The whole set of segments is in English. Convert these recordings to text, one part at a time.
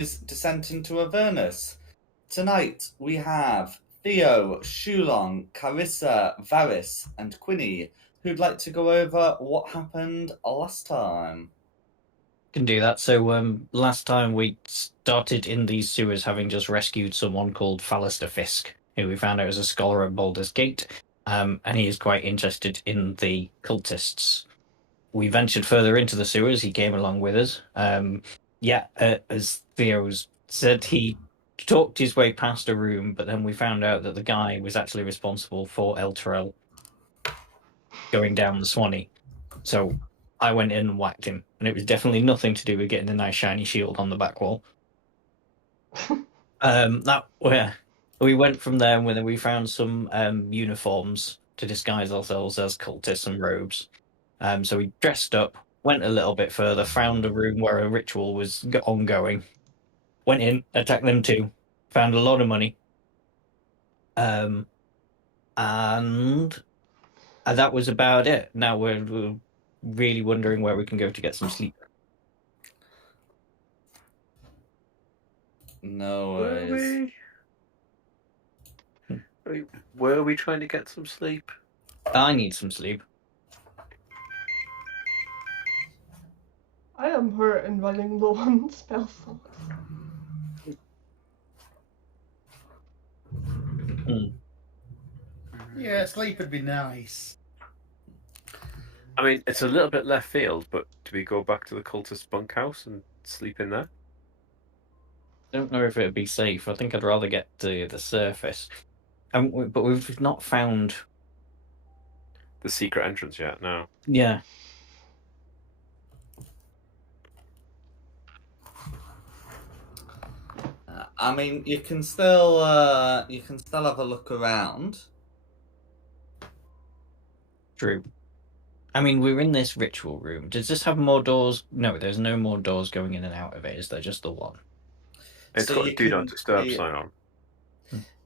Descent into Avernus. Tonight we have Theo, Shulong, Carissa, Varys, and Quinny, who'd like to go over what happened last time. Can do that. So last time we started in these sewers having just rescued someone called Fallister Fisk, who we found out was a scholar at Baldur's Gate, and he is quite interested in the cultists. We ventured further into the sewers. He came along with us. As Theo's said, he talked his way past a room, but then we found out that the guy was actually responsible for Elturel going down the Swanee. So I went in and whacked him, and it was definitely nothing to do with getting a nice shiny shield on the back wall. That where we went from there, and then we found some uniforms to disguise ourselves as cultists and robes. So we dressed up, went a little bit further, found a room where a ritual was ongoing, went in, attacked them too, found a lot of money, and that was about it. Now we're really wondering where we can go to get some sleep. No Were worries. were we trying to get some sleep? I need some sleep. I am hurt and running low on spell slots. Yeah, sleep would be nice. I mean, it's a little bit left field, but do we go back to the cultist bunkhouse and sleep in there? Don't know if it'd be safe. I think I'd rather get to the surface. But we've not found The secret entrance yet? No. Yeah. I mean, you can still have a look around. True. I mean, we're in this ritual room. Does this have more doors? No, there's no more doors going in and out of it. Is there just the one? It's So got you a do not can disturb see- sign on.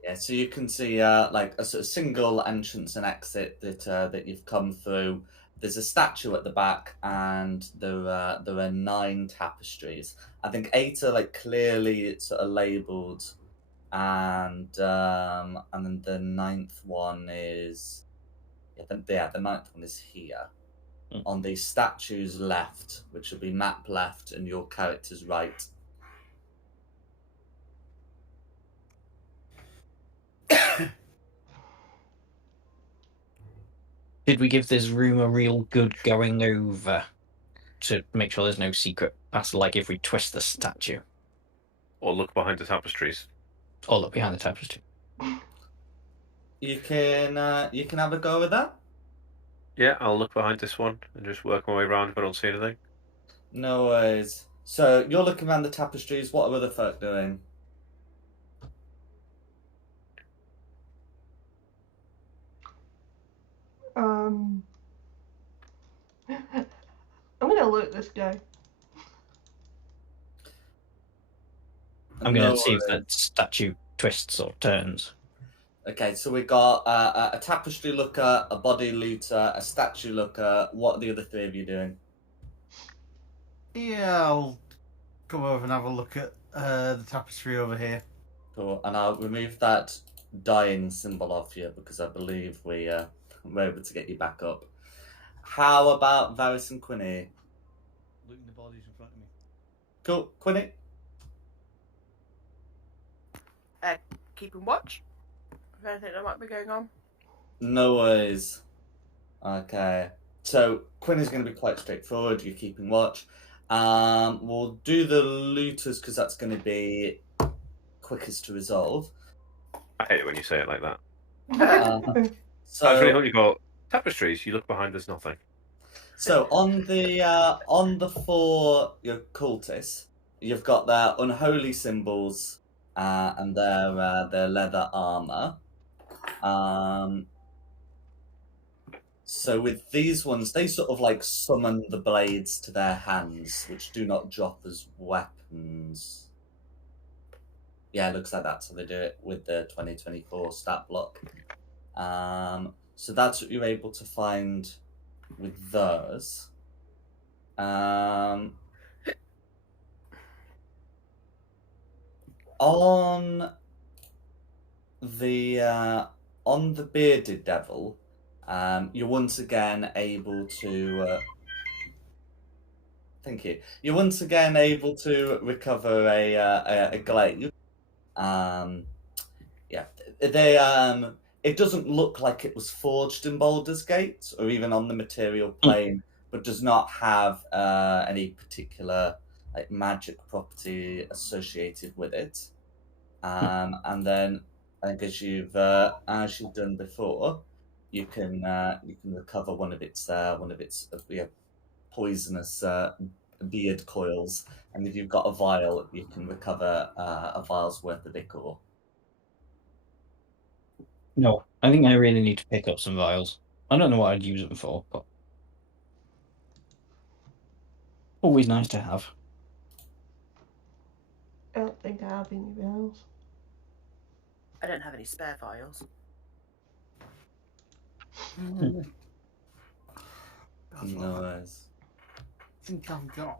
Yeah, so you can see like a sort of single entrance and exit that you've come through. There's a statue at the back, and there are 9 tapestries. I think 8 are like clearly sort of labelled, and then the 9th one is the 9th one is here on the statue's left, which will be map left, and your character's right. Did we give this room a real good going over to make sure there's no secret past, like if we twist the statue? Or look behind the tapestries. Or look behind the tapestry. You can have a go with that. Yeah, I'll look behind this one and just work my way around if I don't see anything. No worries. So you're looking around the tapestries. What are other folk doing? I'm gonna loot this guy. I'm going No to see if worries. that statue twists or turns. Okay, so we've got a tapestry looker, a body looter, a statue looker. What are the other 3 of you doing? Yeah, I'll come over and have a look at the tapestry over here. Cool. And I'll remove that dying symbol off you because I believe we were able to get you back up. How about Varys and Quinny? Looting the bodies in front of me. Cool. Quinny? Keeping watch of anything that might be going on. No worries. Okay. So Quinny's going to be quite straightforward. You're keeping watch. We'll do the looters because that's going to be quickest to resolve. I hate it when you say it like that. So I was really hoping you go tapestries. You look behind, there's nothing. So on the 4 your cultists, you've got their unholy symbols and their leather armor. So with these ones, they sort of like summon the blades to their hands, which do not drop as weapons. Yeah, it looks like that. So they do it with the 2024 stat block. So that's what you're able to find with those. on the bearded devil, you're once again able to. Thank you. You're once again able to recover a glaive. Yeah, they it doesn't look like it was forged in Baldur's Gate or even on the material plane, but does not have any particular like magic property associated with it. And then I think as you've done before, you can recover one of its poisonous beard coils, and if you've got a vial, you can recover a vial's worth of ichor. No, I think I really need to pick up some vials. I don't know what I'd use them for, but always nice to have. I don't think I have any bells. I don't have any spare vials. That's what No I worries. think I've got.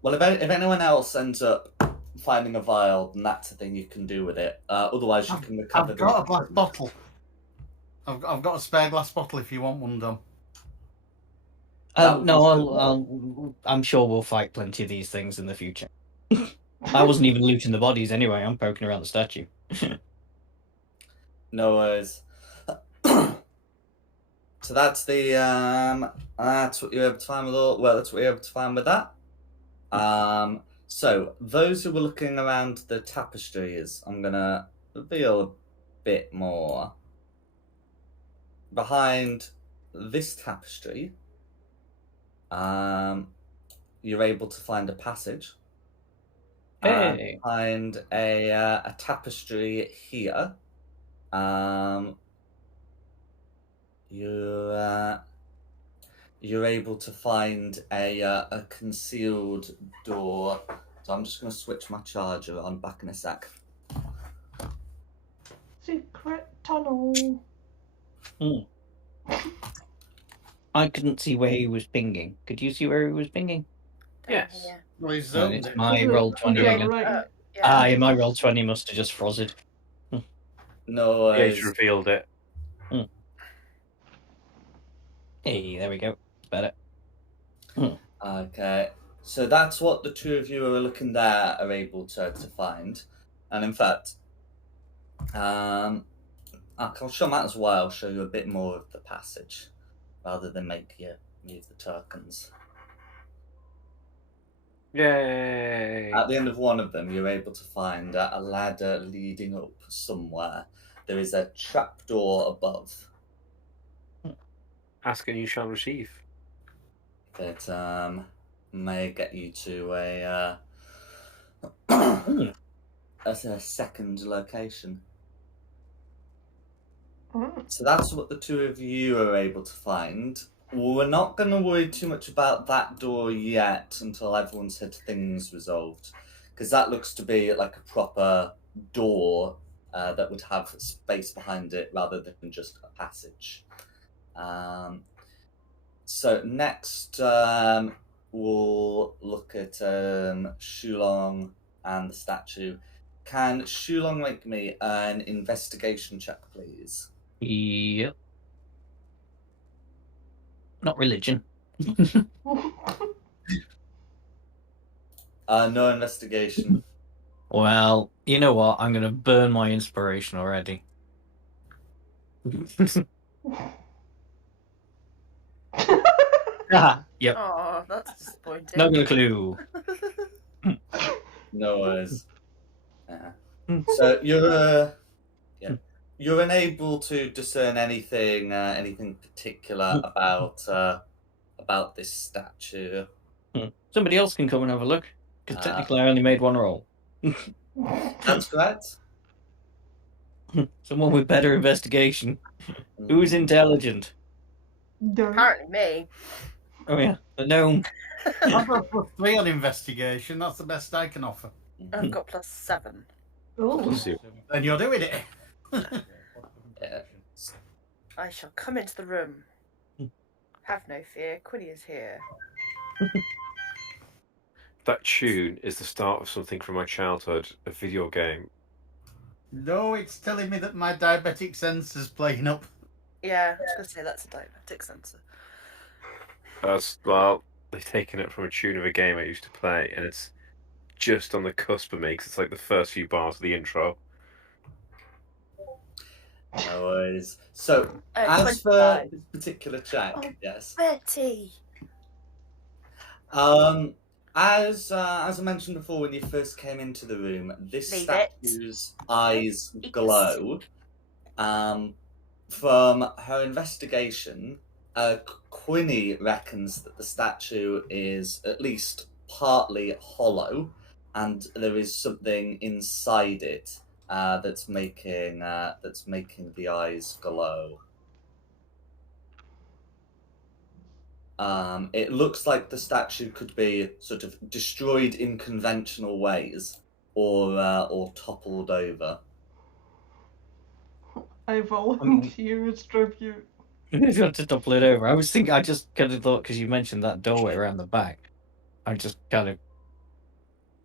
Well, if anyone else ends up finding a vial, then that's the thing you can do with it. Otherwise, you can recover. I've got a glass bottle. I've got a spare glass bottle if you want one done. No, I'm sure we'll fight plenty of these things in the future. I wasn't even looting the bodies anyway. I'm poking around the statue. No worries. So that's the that's what you're able to find with all. Well, that's what you're able to find with that. So those who were looking around the tapestries, I'm gonna reveal a bit more. Behind this tapestry, you're able to find a passage. Hey. Behind a tapestry here, you're able to find a concealed door. So I'm just going to switch my charger on back in a sec. Secret tunnel. I couldn't see where he was pinging. Could you see where he was pinging? Yes. Yeah. Well, he's No, zoned it's it. my roll 20 Yeah, again. right. Yeah. My roll 20 must have just frozen. No Yeah, he's worries. revealed it. Hey, there we go. It's better. Okay, so that's what the two of you who are looking there are able to find. And in fact, I'll show Matt as well. I'll show you a bit more of the passage rather than make you move the tokens. Yay! At the end of one of them, you're able to find a ladder leading up somewhere. There is a trapdoor above Ask and you shall receive. that may get you to a second location. So that's what the two of you are able to find. We're not going to worry too much about that door yet until everyone's had things resolved, because that looks to be like a proper door that would have space behind it rather than just a passage. So next we'll look at Shulong and the statue. Can Shulong make me an investigation check, please? Yep. Not religion. No investigation. Well, you know what? I'm going to burn my inspiration already. Yep. Oh, that's disappointing. Not a clue. No worries. So you're unable to discern anything particular about this statue. Somebody else can come and have a look, because technically I only made one roll. That's correct. Someone with better investigation. Who's intelligent? Apparently me. Oh yeah, the gnome. I've got +3 on investigation. That's the best I can offer. I've got +7. Oh. Bless you. And you're doing it. Yeah. I shall come into the room. Have no fear, Quinny is here. That tune is the start of something from my childhood, a video game. No, it's telling me that my diabetic sensor's playing up. Yeah, I was going to say that's a diabetic sensor. Well, they've taken it from a tune of a game I used to play, and it's just on the cusp of me, because it's like the first few bars of the intro. No worries. So, as for 25. this particular check, Oh. yes. Betty! As I mentioned before, when you first came into the room, this Leave it. statue's eyes It's- glow. From her investigation, Quinny reckons that the statue is at least partly hollow, and there is something inside it that's making the eyes glow. It looks like the statue could be sort of destroyed in conventional ways, or toppled over. I volunteer as tribute. You got to topple it over. I just kind of thought, because you mentioned that doorway around the back, I just kind of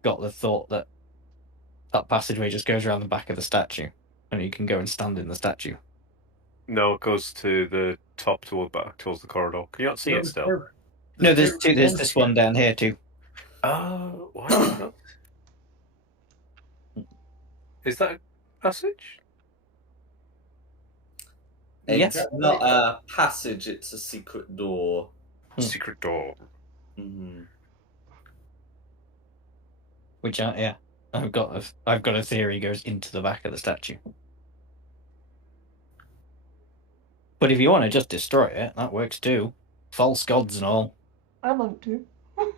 got the thought that that passageway just goes around the back of the statue, and you can go and stand in the statue. No, it goes to the top towards the corridor. Can you not see it still? No, there's two. There's this one down here too. Oh, why not? Is that a passage? It's Yes. not a passage; it's a secret door. Secret door. Mhm. Which, yeah, I've got a theory goes into the back of the statue. But if you want to just destroy it, that works too. False gods and all. I'd like to. I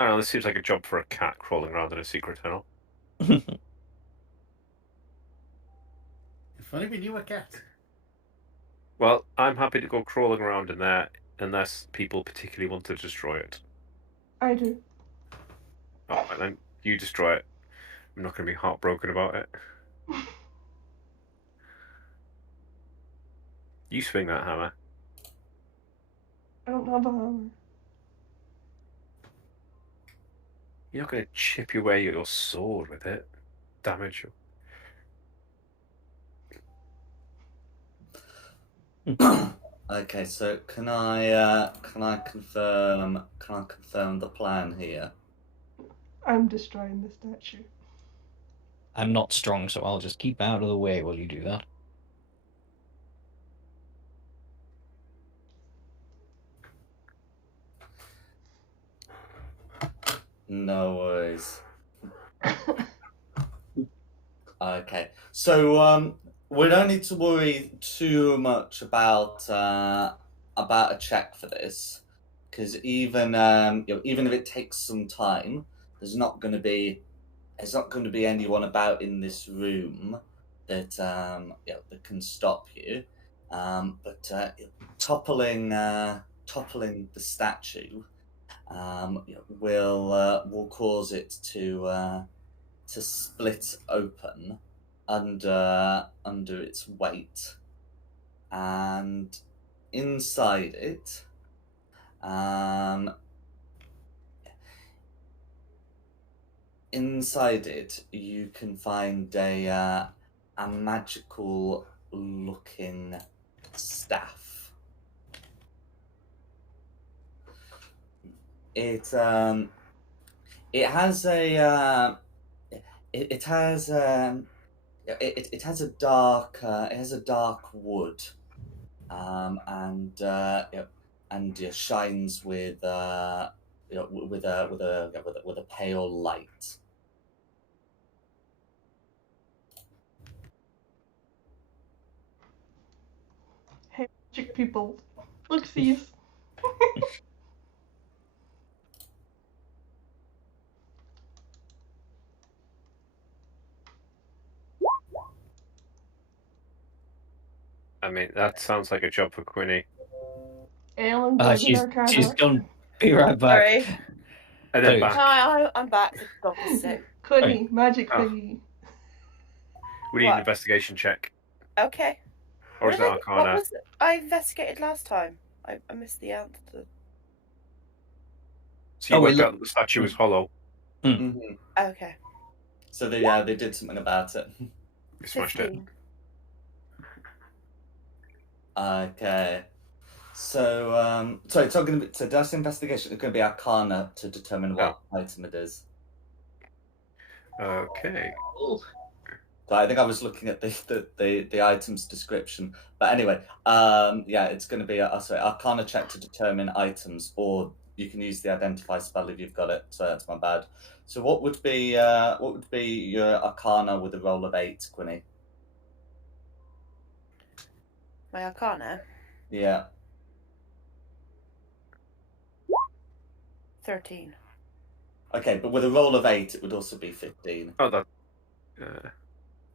don't know, this seems like a job for a cat crawling around in a secret tunnel. If only we knew a cat. Well, I'm happy to go crawling around in there unless people particularly want to destroy it. I do. Oh, and then you destroy it. I'm not going to be heartbroken about it. You swing that hammer. I don't have a hammer. You're not going to chip away your sword with it. Damage you. Okay, so can I confirm the plan here? I'm destroying the statue. I'm not strong, so I'll just keep out of the way while you do that. No worries. Okay, so we don't need to worry too much about a check for this, because even even if it takes some time, there's not going to be anyone about in this room that that can stop you. But toppling the statue will cause it to split open under its weight, and inside it you can find a magical looking staff. It has a dark wood, and shines with a pale light. Hey, magic people. Look, these. I mean, that sounds like a job for Quinny. Alan does She's Arcana. gone. Be right back. Sorry. And then Oh. back. Hi, I'm back. The dog is sick. Quinny, magic Oh. thingy. We need an What? investigation check. Okay. Or is it What Arcana? was it I investigated last time? I missed the answer. So you Oh, worked look- out that the statue was hollow. hmm Okay. So they did something about it. You smashed it. 15. Okay. So sorry, so that's investigation. It's going to be Arcana to determine what item it is. Okay. So I think I was looking at the item's description, but anyway, yeah, it's going to be sorry, Arcana check to determine items, or you can use the identify spell if you've got it. So that's my bad. So what would be your Arcana with a roll of 8, Quinny? My Arcana? Yeah. 13. Okay, but with a roll of 8, it would also be 15. Oh, that.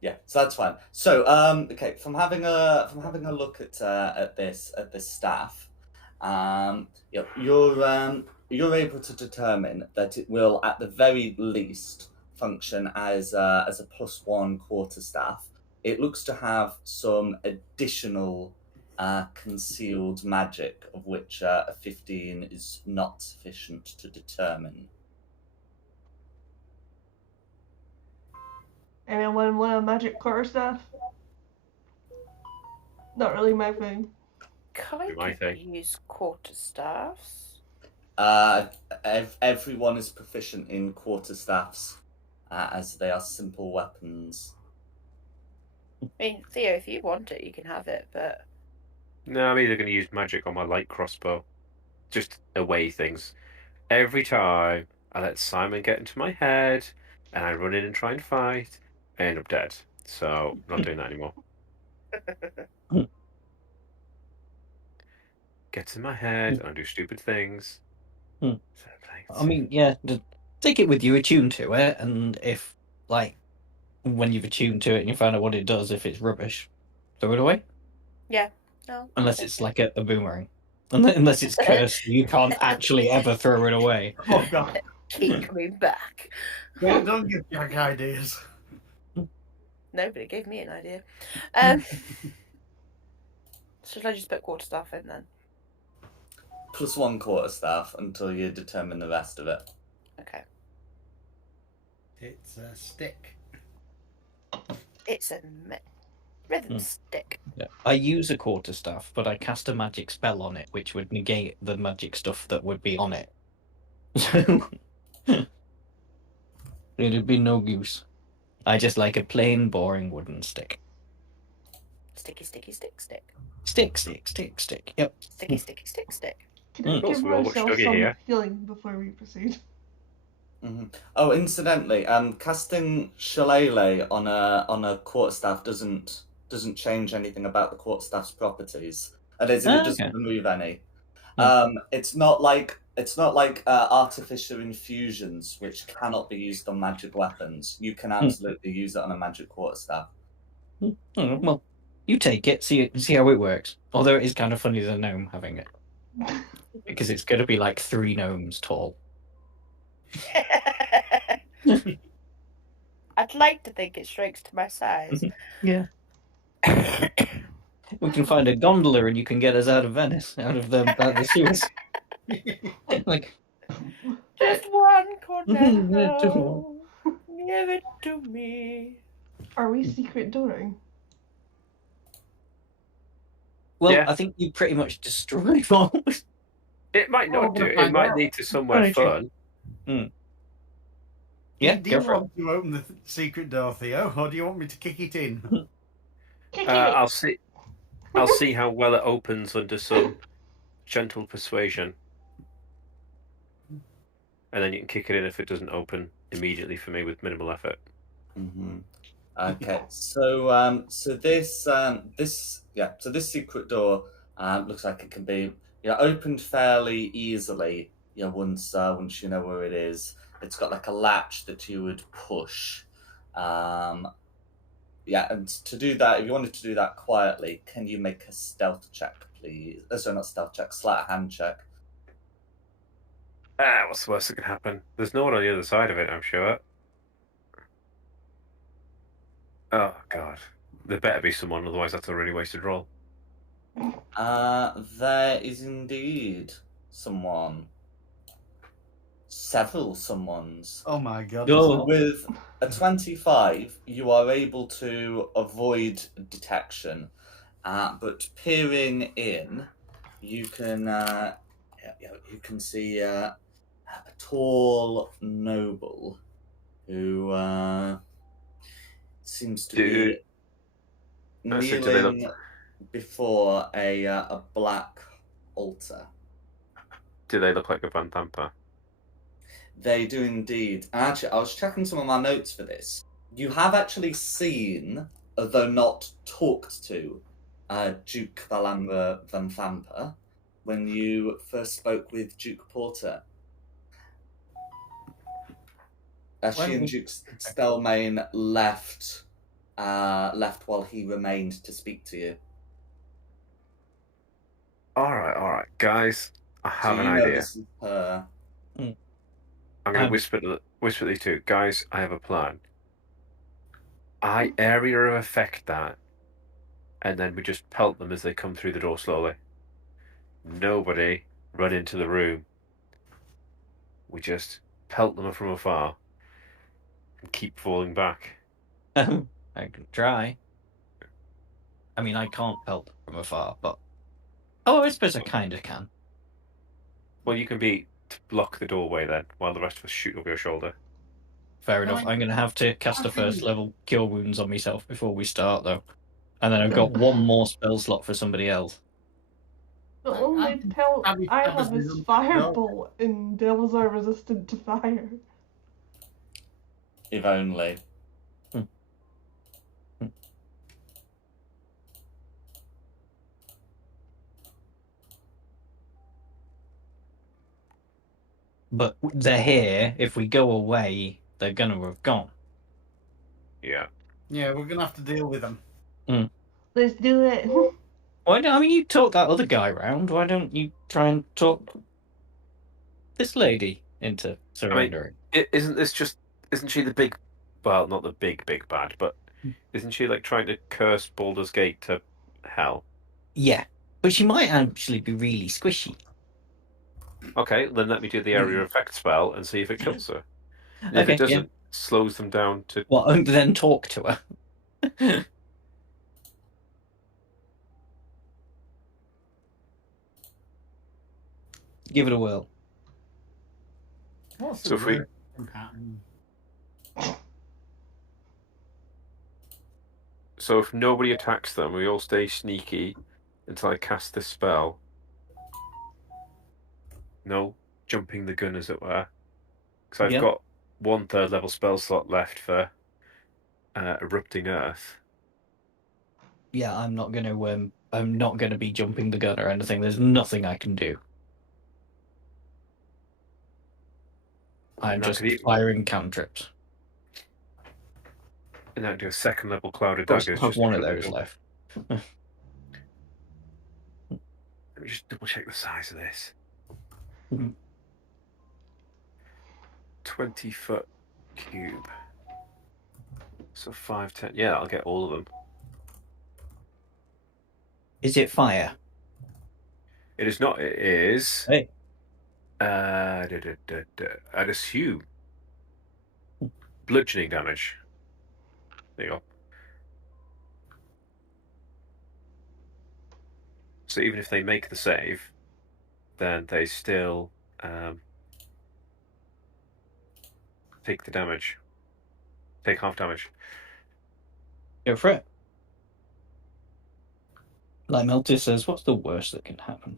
Yeah, so that's fine. So, okay, from having a look at this staff, yeah, you're able to determine that it will, at the very least, function as a +1 quarterstaff. It looks to have some additional concealed magic, of which a 15 is not sufficient to determine. Anyone want a magic quarterstaff? Not really my thing. Kind my of thing. use quarterstaffs. Everyone is proficient in quarterstaffs, as they are simple weapons. I mean, Theo, if you want it, you can have it, but No, I'm either going to use magic on my light crossbow. Just away things. Every time I let Simon get into my head and I run in and try and fight, I end up dead. So, I'm not doing that anymore. Gets in my head and I do stupid things. Hmm. So, thanks. I mean, yeah, take it with you, attune to it, and if, like, when you've attuned to it and you find out what it does, if it's rubbish, throw it away. yeah. No. Unless it's like a boomerang. Unless it's cursed, you can't actually ever throw it away. Oh god. Keep coming back. Don't give Jack ideas. Nobody gave me an idea. Should I just put quarterstaff in then? +1 quarterstaff until you determine the rest of it. Okay. It's a stick. It's a rhythm stick. Yeah. I use a quarterstaff, but I cast a magic spell on it, which would negate the magic stuff that would be on it. So it'd be no use. I just like a plain, boring wooden stick. Sticky, sticky, stick, stick. Stick, stick, stick, stick. Yep. Sticky, sticky, stick, stick. Can I Of course, give we all watch myself Dougie some here. healing before we proceed? Mm-hmm. Oh, incidentally, casting Shillelagh on a quarterstaff doesn't change anything about the quarterstaff's properties. That is, it doesn't remove any. It's not like artificial infusions, which cannot be used on magic weapons. You can absolutely use it on a magic quarterstaff. Well, you take it, see how it works. Although it is kind of funny the gnome having it, because it's going to be like 3 gnomes tall. I'd like to think it shrinks to my size. Yeah. We can find a gondola and you can get us out of Venice, out of the sewers. Like, Just one Yeah, just cornetto. Give it to me. Are we secret donoring? well, Yeah. I think you pretty much destroyed all. It might Well, not we're do. gonna It find might out. lead to somewhere Very true. fun. Yeah, do go you for it. want to open the secret door, Theo, or do you want me to kick it in? Kick it! I'll see. I'll see how well it opens under some gentle persuasion, and then you can kick it in if it doesn't open immediately for me with minimal effort. Mm-hmm. Okay, so this secret door looks like it can be opened fairly easily. Once you know where it is, it's got like a latch that you would push. And to do that, if you wanted to do that quietly, can you make a stealth check, please? Sorry, not stealth check, sleight of hand check. What's the worst that can happen? There's no one on the other side of it, I'm sure. Oh god, there better be someone, otherwise that's a really wasted roll. There is indeed someone. Several summons. Oh my god. Go. With a 25, you are able to avoid detection, but peering in, you can you can see a tall noble who seems to Do be I say, do they look? kneeling before a black altar. Do they look like a Van Thamper? They do indeed. And actually, I was checking some of my notes for this. You have actually seen, though not talked to, Duke Valandra Van Thamper when you first spoke with Duke Porter. She and Duke Stelmane left while he remained to speak to you. All right, guys. I have So an you know idea. this is her. I'm going to whisper these two guys. I have a plan. I area of effect that, and then we just pelt them as they come through the door slowly. Nobody run into the room. We just pelt them from afar and keep falling back. I can try. I mean, I can't pelt from afar, but I suppose I kind of can. Well, you can be to block the doorway then, while the rest of us shoot over your shoulder. Fair enough. I'm going to have to cast a first level cure wounds on myself before we start, though, and then I've got one more spell slot for somebody else. The only pelt I have is Firebolt, and devils are resistant to fire. If only. But they're here. If we go away, they're going to have gone. Yeah. Yeah, we're gonna have to deal with them. Let's do it. Why don't, I mean, you talk that other guy round. Why don't you try and talk this lady into surrendering? Isn't she the big, well, not the big bad, but isn't she like trying to curse Baldur's Gate to hell? Yeah, but she might actually be really squishy. Okay, then let me do the area effect spell and see if it kills her. And if Okay, it doesn't, slows them down to. Well, then talk to her. Give it a whirl. What's So if we- pattern? So if nobody attacks them, we all stay sneaky until I cast this spell. No jumping the gun, as it were. Because I've got 1/3 level spell slot left for erupting earth. Yeah, I'm not going to be jumping the gun or anything. There's nothing I can do. I'm just firing cantrips. And then do a second level cloud of I daggers. have one of those left. Let me just double check the size of this. 20-foot cube. So 5, 10. Yeah, I'll get all of them. Is it fire? It is not. It is. Hey. I'd assume bludgeoning damage. There you go. So even if they make the save, then they still take the damage. Take half damage. Go for it. Like Meltis says, what's the worst that can happen?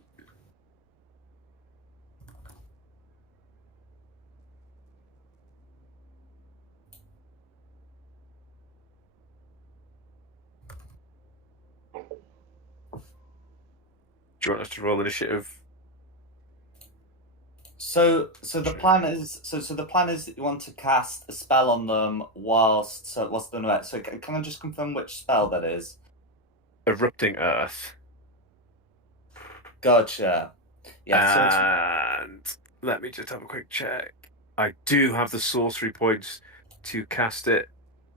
Do you want us to roll initiative? So the plan is that you want to cast a spell on them whilst they're wet. So can I just confirm which spell that is? Erupting Earth. Gotcha. Yeah. And let me just have a quick check. I do have the sorcery points to cast it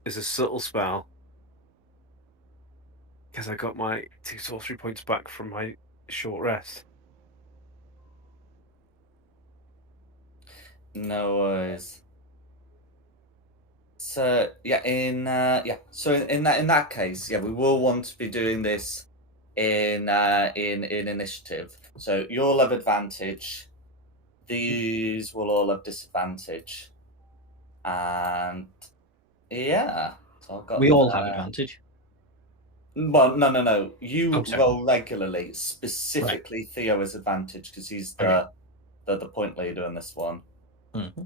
as a subtle spell. Because I got my 2 sorcery points back from my short rest. No worries. So so in that case, we will want to be doing this in initiative. So you'll have advantage. These will all have disadvantage, and so I've got. We all have advantage. Well, no. You Oh, sorry. roll regularly. Specifically, Theo has advantage because he's the point leader in this one. Mm-hmm.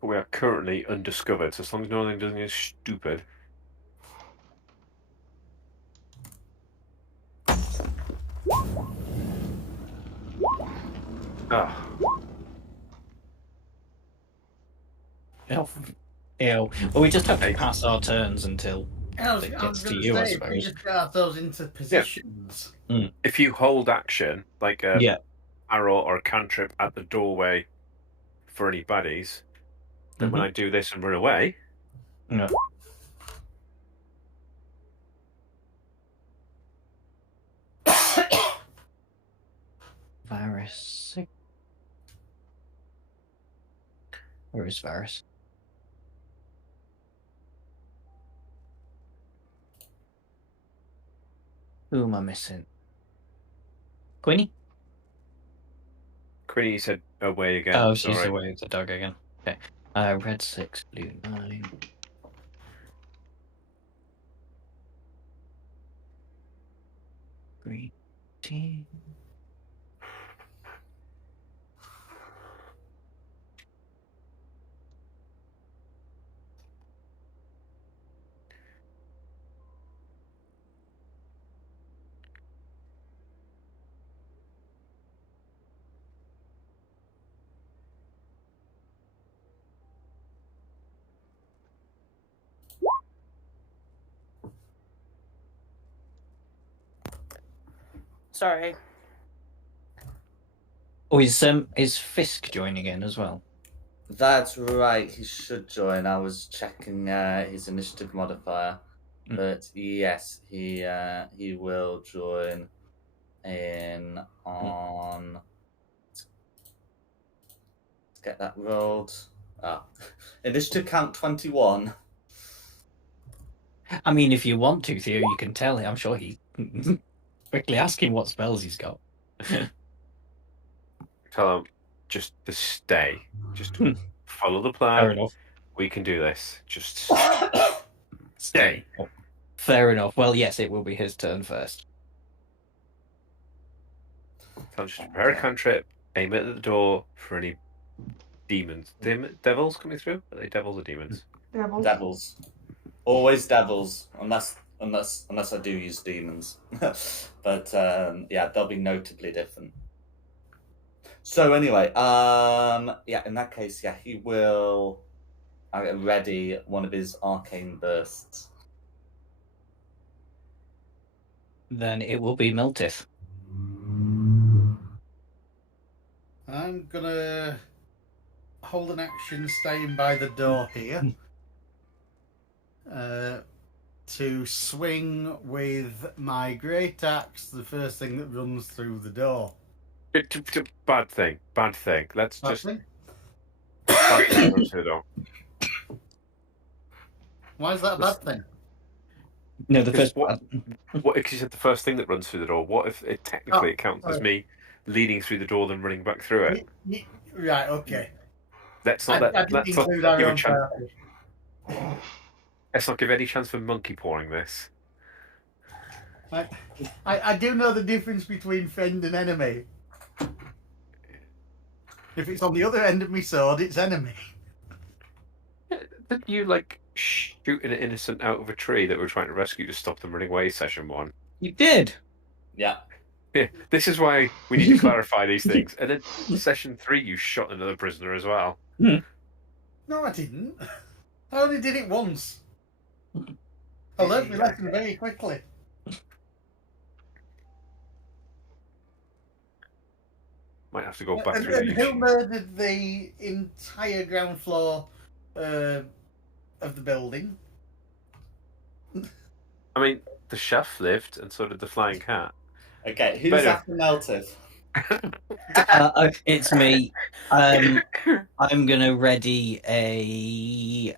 We are currently undiscovered, so as long as no one does anything stupid. Ah. Well, we just have to pass our turns until it I gets was to going you, to I say, if we suppose. just get ourselves into positions. If you hold action, like a arrow or a cantrip at the doorway for any baddies, then when I do this and run away... Yeah. Varus. Where is Varus? Who am I missing? Queenie? Queenie said away again. Oh, she's Sorry. away with the dog again. Okay. Red 6, blue 9. Green 10. Sorry. Oh, is Fisk joining in as well? That's right. He should join. I was checking his initiative modifier, but yes, he will join in on. Let's get that rolled. Initiative count 21. I mean, if you want to, Theo, you can tell him. I'm sure he quickly ask him what spells he's got. Tell him just to stay. Just follow the Fair plan. enough. We can do this. Just stay. Oh, fair enough. Well, yes, it will be his turn first. Tell him just prepare a cantrip, aim it at the door for any demons. Devils coming through? Are they devils or demons? Devils. Always devils, unless I do use demons. But they'll be notably different. So anyway, in that case, he will ready one of his arcane bursts. Then it will be Miltith. I'm gonna hold an action staying by the door here to swing with my great axe the first thing that runs through the door. Bad thing. Let's Bad just... thing? Bad thing runs through the door. Why is that a bad thing? No, the first What if you said the first thing that runs through the door? What if it technically it counts as me leading through the door then running back through it? Right, okay. Let's not give any chance for monkey pawing this. I do know the difference between friend and enemy. If it's on the other end of my sword, it's enemy. Didn't you shoot an innocent out of a tree that we're trying to rescue to stop them running away? Session 1. You did. Yeah. Yeah. This is why we need to clarify these things. And then session 3, you shot another prisoner as well. No, I didn't. I only did it once. I learned my lesson very quickly. Might have to go back through And the who murdered the entire ground floor of the building? I mean, the chef lived, and so did the flying cat. Okay, who's Better. after Melted? It's me. I'm gonna ready a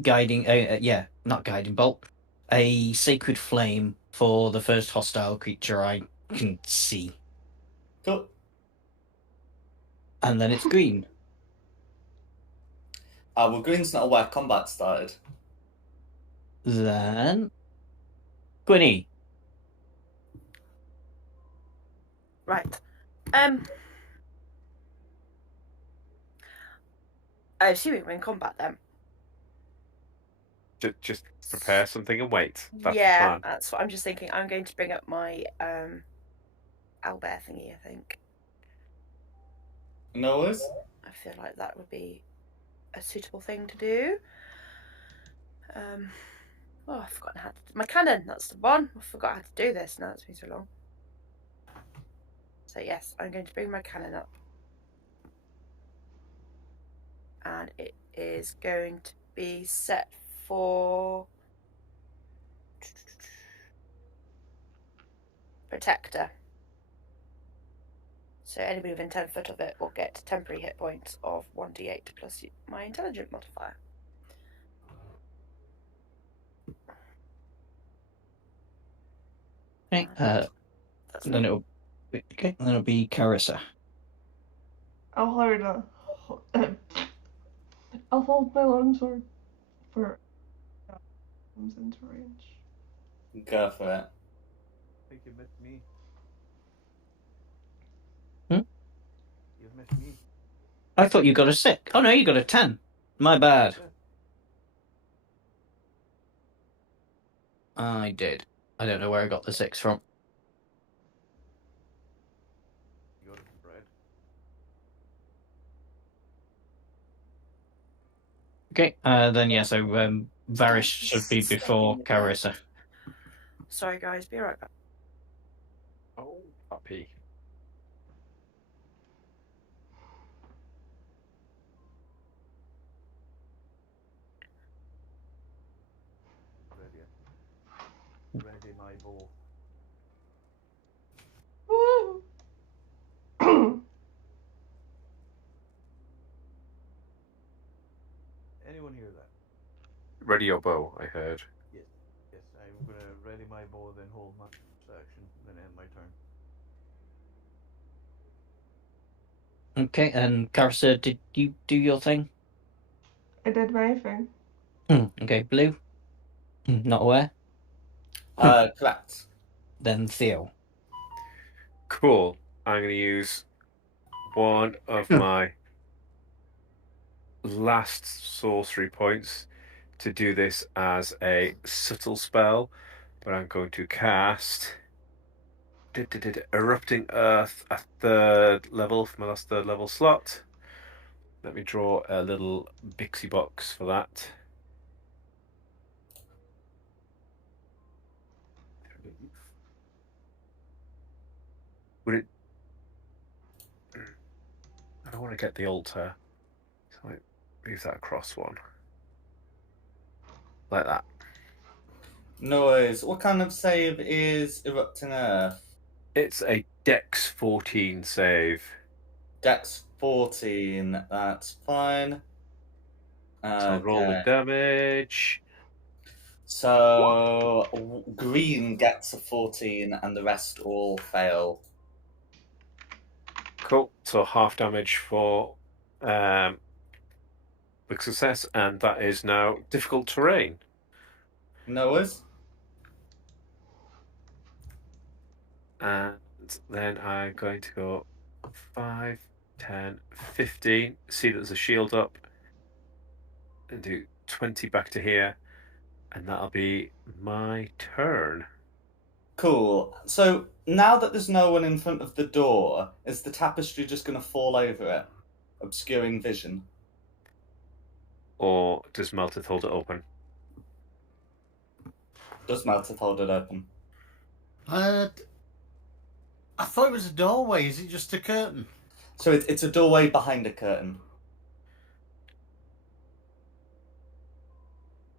guiding, not guiding bolt, a sacred flame for the first hostile creature I can see, Cool. and then it's green. Well, green's not where combat started. Then Quinny. Right. I assume we're in combat then. Just prepare something and wait. That's the Yeah, plan. that's what I'm just thinking. I'm going to bring up my owlbear thingy, I think. No worries. I feel like that would be a suitable thing to do. I've forgotten how to do my cannon. That's the one. I forgot how to do this. Now it's been so long. So yes, I'm going to bring my cannon up, and it is going to be set for Protector. So anybody within 10 foot of it will get temporary hit points of 1d8 plus my intelligence modifier. Okay. Then it'll be Carissa. I'll hold my longsword for comes into range. Go for it. I think you missed me. You missed me. I thought you got a 6. Oh no, you got a 10. My bad. I did. I don't know where I got the 6 from. You got it from Brad. Okay. Then yeah. So Varish should be before Carissa. Sorry guys, be right back. Oh, puppy. Ready my bow. Woo! Anyone hear that? Ready your bow, I heard. Yes. Yes, I'm gonna ready my bow, then hold my action, then end my turn. Okay. And Carissa, did you do your thing? I did my thing. Okay. Blue. Not aware. Correct. Then Theo. Cool. I'm going to use one of my last sorcery points to do this as a subtle spell, but I'm going to cast Erupting Earth at third level for my last third level slot. Let me draw a little Bixie box for that. Would it? I don't want to get the altar, so I move that across one. Like that. No worries. What kind of save is Erupting Earth? It's a Dex 14 save. Dex 14. That's fine. So roll the damage. So green gets a 14 and the rest all fail. Cool. So half damage for big success, and that is now difficult terrain. No worries. And then I'm going to go 5, 10, 15. See that there's a shield up. And do 20 back to here. And that'll be my turn. Cool. So now that there's no one in front of the door, is the tapestry just going to fall over it, obscuring vision? Or does Meltith hold it open? Does Meltith hold it open? I thought it was a doorway. Is it just a curtain? So it's a doorway behind a curtain.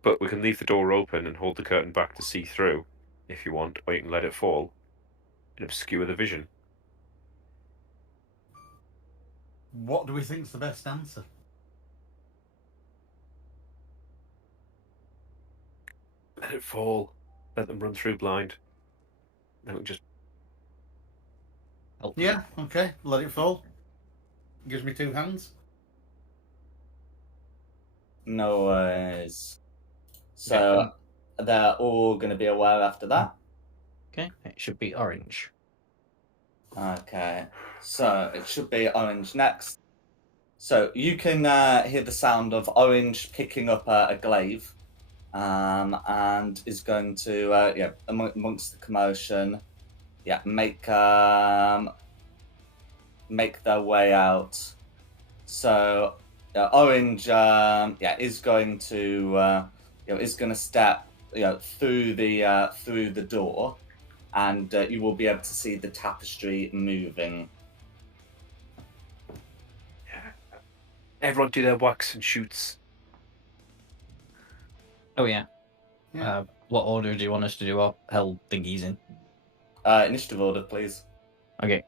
But we can leave the door open and hold the curtain back to see through, if you want, or you can let it fall and obscure the vision. What do we think's the best answer? Let it fall. Let them run through blind. Then we just Help. Yeah, okay. Let it fall. Gives me 2 hands. No worries. So they're all going to be aware after that. Okay, it should be orange. Okay, so it should be orange next. So you can hear the sound of orange picking up a glaive, and is going to amongst the commotion, make their way out. So orange, is going to step through the door, and you will be able to see the tapestry moving. everyone do their wax and shoots. Oh yeah. Yeah. What order do you want us to do our hell thingies in? Initiative order, please. Okay.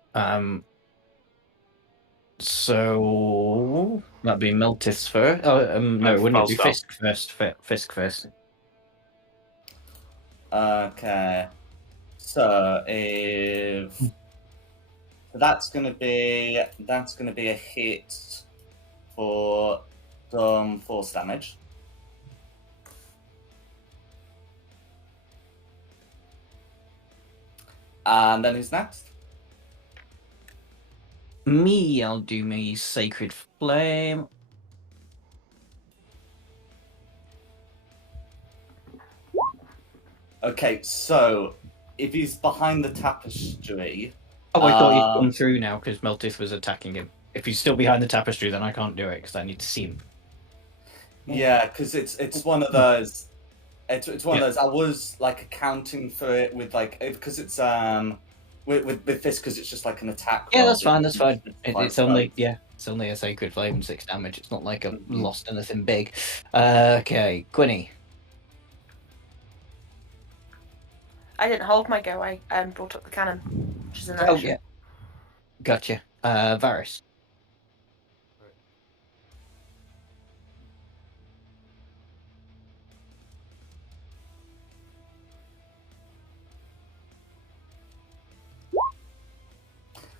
So that'd be Meltis first. Oh, no, wouldn't it be Falstaff. Fisk first? Fisk first. Okay. So if that's gonna be a hit for some force damage. And then who's next? Me, I'll do me Sacred Flame. Okay, so if he's behind the tapestry. Oh, I thought he'd come through now because Meltis was attacking him. If he's still behind the tapestry, then I can't do it because I need to see him. Yeah, because it's one of those. It's one of those. I was like accounting for it with like because it's with this because it's just like an attack. Yeah, roll. that's fine. That's fine. It's It's only a Sacred Flame, 6 damage. It's not like I've Mhm. lost anything big. Okay, Quinny. I didn't hold my go away and brought up the cannon, which is an action. Oh yeah. Gotcha. Varys.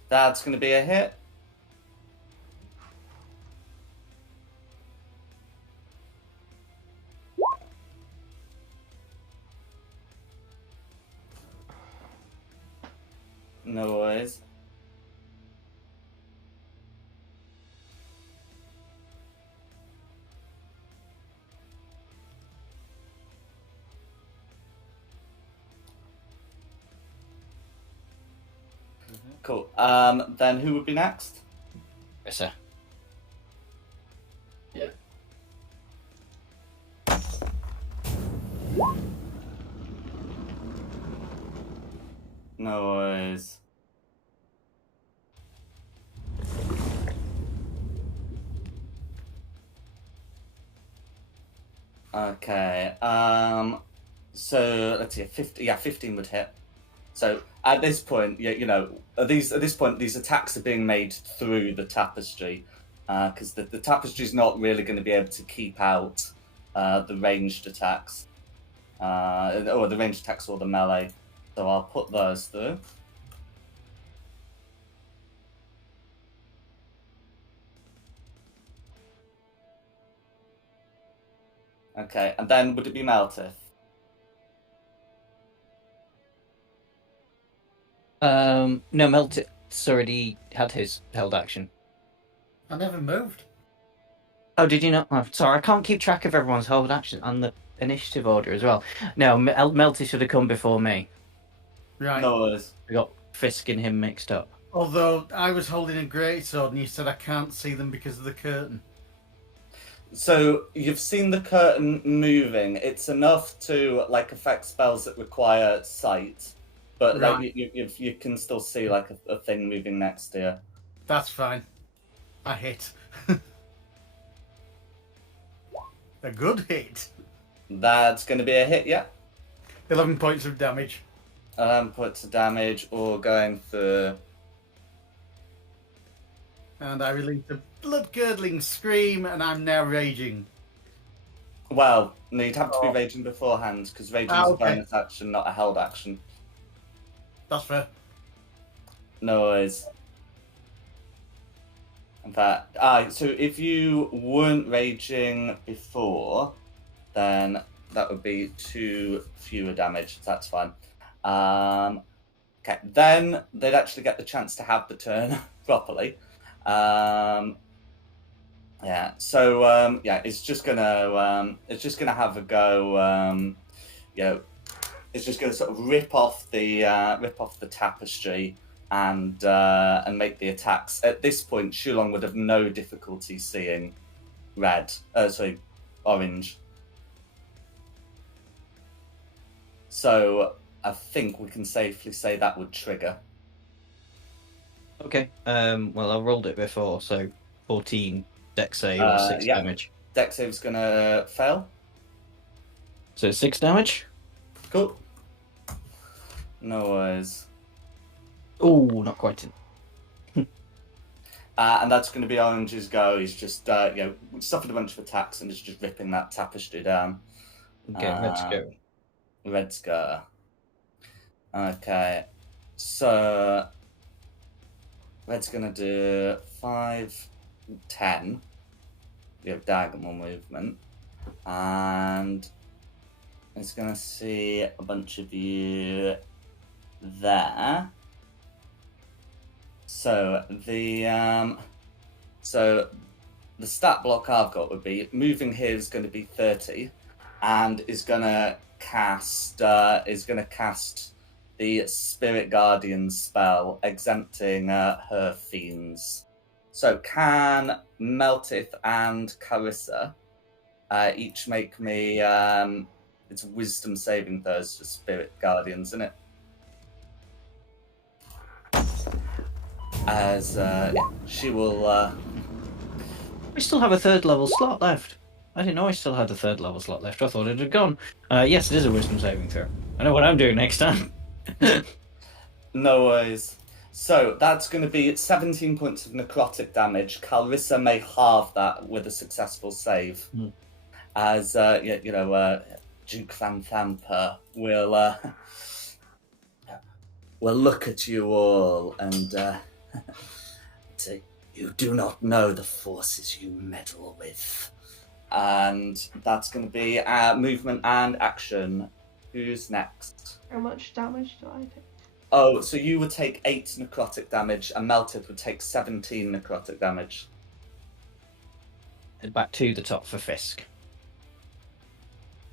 That's going to be a hit. No worries. Cool. Then who would be next? Rissa. No worries. Okay. So let's see. 15 would hit. So at this point, at this point, these attacks are being made through the tapestry, because the tapestry is not really going to be able to keep out the ranged attacks, or the ranged attacks or the melee. So I'll put those through. Okay, and then would it be Meltith? No, Meltis already had his held action. I never moved. Oh, did you not? Oh, sorry, I can't keep track of everyone's held action and the initiative order as well. No, Meltis should have come before me. Right. No worries. We got Fisk and him mixed up. Although I was holding a greatsword and you said I can't see them because of the curtain. So you've seen the curtain moving. It's enough to like affect spells that require sight, but Right. like you can still see like a thing moving next to you. That's fine. I hit. A good hit. That's going to be a hit, yeah. 11 points of damage. 11 points of damage, or going through. And I release a blood-curdling scream, and I'm now raging. Well, no, you'd have to be raging beforehand, because raging is a bonus action, not a held action. That's fair. No worries. In fact, so if you weren't raging before, then that would be 2 fewer damage. That's fine. Okay, then they'd actually get the chance to have the turn properly. Yeah. So yeah, it's just gonna have a go. It's just gonna sort of rip off the tapestry and make the attacks. At this point, Shulong would have no difficulty seeing orange. So I think we can safely say that would trigger. Okay. Well, I rolled it before, so 14 dex save or 6 damage. Dex save's gonna fail. So 6 damage. Cool. No worries. Oh, not quite in. And that's going to be Orange's go. He's just suffered a bunch of attacks and is just ripping that tapestry down. Okay, let's go. Red's go. Okay, so Red's gonna do 5, 10. We have diagonal movement, and it's gonna see a bunch of you there. So the stat block I've got would be moving here is going to be 30, and is going to cast the Spirit Guardian spell, exempting her fiends. So can Meltith and Carissa each make me it's a Wisdom saving throws for Spirit Guardians, isn't it? As she will. We still have a 3rd level slot left. I didn't know I still had a 3rd level slot left. I thought it had gone. Yes, it is a Wisdom saving throw. I know what I'm doing next time. No worries. So that's going to be 17 points of necrotic damage. Carissa may halve that with a successful save. As Duke Van Thamper will look at you all and say, "You do not know the forces you meddle with." And that's going to be movement and action. Who's next? How much damage do I take? Oh, so you would take 8 necrotic damage, and Melted would take 17 necrotic damage. Head back to the top for Fisk.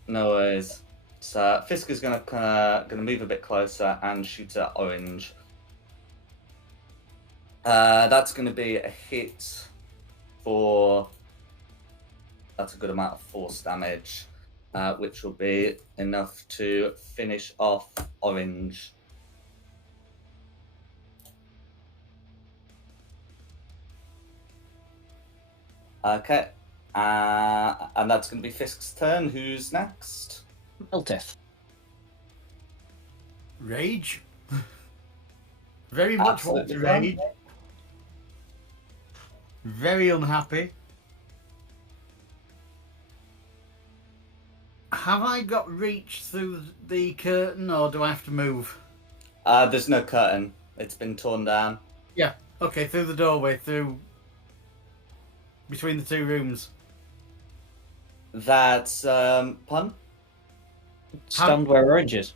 No worries. So Fisk is gonna move a bit closer and shoot at Orange. That's gonna be a hit for. That's a good amount of force damage, which will be enough to finish off Orange. Okay. And that's going to be Fisk's turn. Who's next? Meltith. Rage? Very much want to rage. Very unhappy. Have I got reach through the curtain, or do I have to move? There's no curtain. It's been torn down. Yeah, okay, through the doorway, through... between the 2 rooms. That's, pun? Stand where Orange is.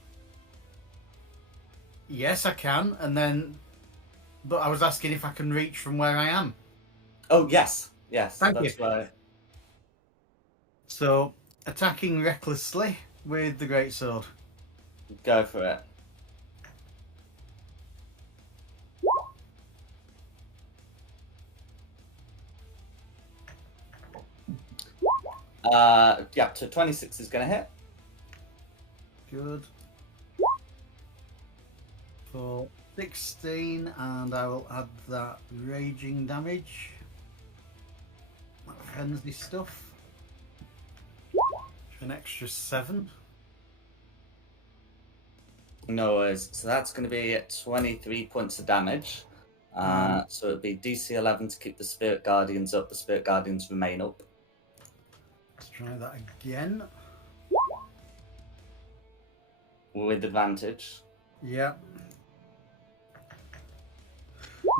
Yes, I can, and then... But I was asking if I can reach from where I am. Oh, yes. Yes, Thank that's you. right. So, attacking recklessly with the greatsword. Go for it. Yeah, so 26 is going to hit. Good. For 16, and I will add that raging damage. That frenzy stuff. An extra 7. No worries. So that's going to be 23 points of damage. So it'd be DC 11 to keep the Spirit Guardians up. The Spirit Guardians remain up. Let's try that again. With advantage. Yeah.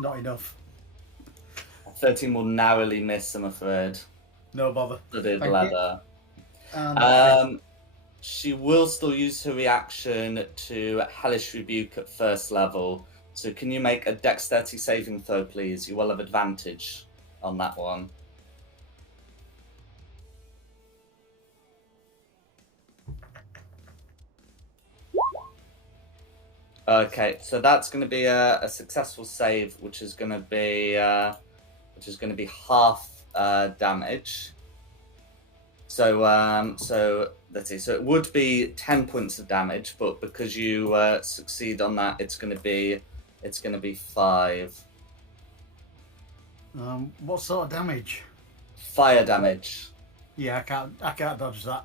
Not enough. 13 will narrowly miss, I'm afraid. No bother. Blooded Thank you. leather. She will still use her reaction to Hellish Rebuke at first level. So can you make a Dexterity saving throw, please? You will have advantage on that one. Okay, so that's going to be a successful save, which is going to be half damage. So let's see. So it would be 10 points of damage, but because you succeed on that, it's going to be 5. What sort of damage? Fire damage. Yeah, I can't dodge that.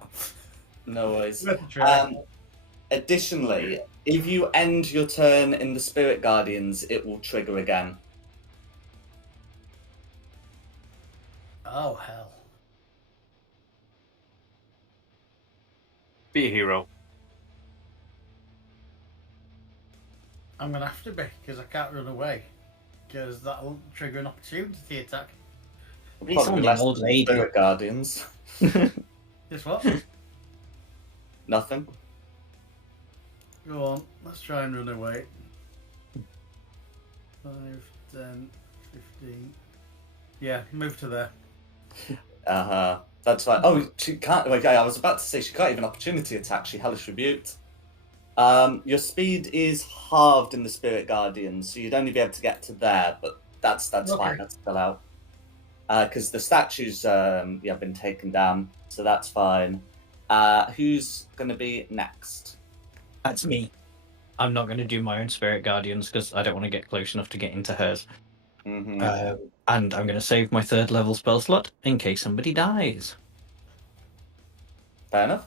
No worries. Let's try. Additionally, if you end your turn in the Spirit Guardians, it will trigger again. Oh hell! Be a hero. I'm gonna have to be because I can't run away because that'll trigger an opportunity attack. He's Probably only less an old than lady. Spirit Guardians. Guess what? Nothing. Go on, let's try and run away. 5, 10, 15. Yeah, move to there. That's fine. Oh, she can't. Okay, I was about to say she can't even opportunity attack. She hellish rebuked. Your speed is halved in the Spirit Guardians, so you'd only be able to get to there. But that's Okay. fine. That's still out. Because the statues have been taken down, so that's fine. Who's gonna be next? That's me. I'm not going to do my own Spirit Guardians because I don't want to get close enough to get into hers. Mm-hmm. And I'm going to save my 3rd level spell slot in case somebody dies. Fair enough.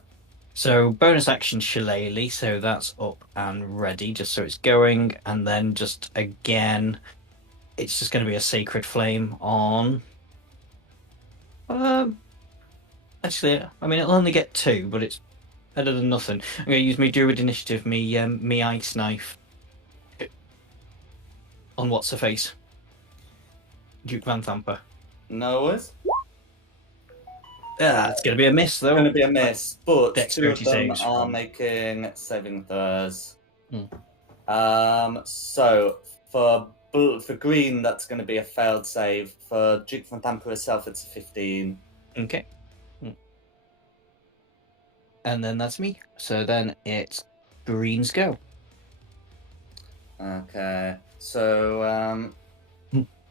So bonus action Shillelagh, so that's up and ready, just so it's going. And then just again, it's just going to be a Sacred Flame on... actually, I mean, it'll only get 2, but it's better than nothing. I'm going to use my Druid Initiative, me Ice Knife. On what's her face? Duke Van Thamper. No worries. It's going to be a miss, though. It's going to be a miss, but 2 of Dexterity them saves are from- making saving throws. Hmm. So for green, that's going to be a failed save. For Duke Van Thamper herself, it's a 15. Okay. And then that's me. So then it's green's go. Okay, so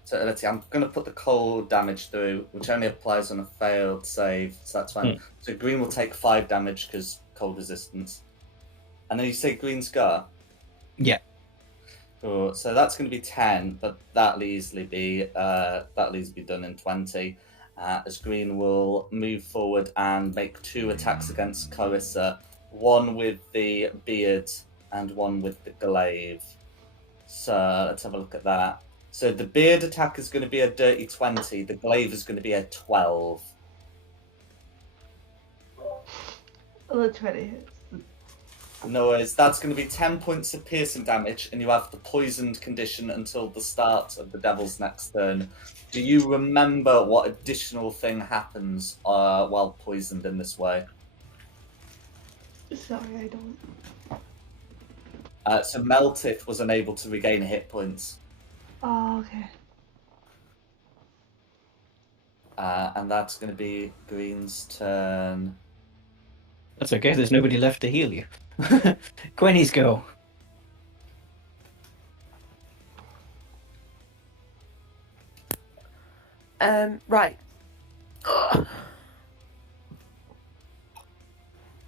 so let's see. I'm going to put the cold damage through, which only applies on a failed save, so that's fine. So green will take 5 damage because cold resistance. And then you say green's go. Yeah. Cool. So that's going to be 10, but that'll easily be done in 20. As green will move forward and make 2 attacks against Carissa, one with the beard and one with the glaive. So let's have a look at that. So the beard attack is going to be a dirty 20. The glaive is going to be a 12. The 20 hits. No worries. That's going to be 10 points of piercing damage, and you have the poisoned condition until the start of the devil's next turn. Do you remember what additional thing happens while poisoned in this way? Sorry, I don't. So Meltith was unable to regain hit points. Oh, okay. And that's going to be Green's turn. That's okay, there's nobody left to heal you. Gwenny's go. Right.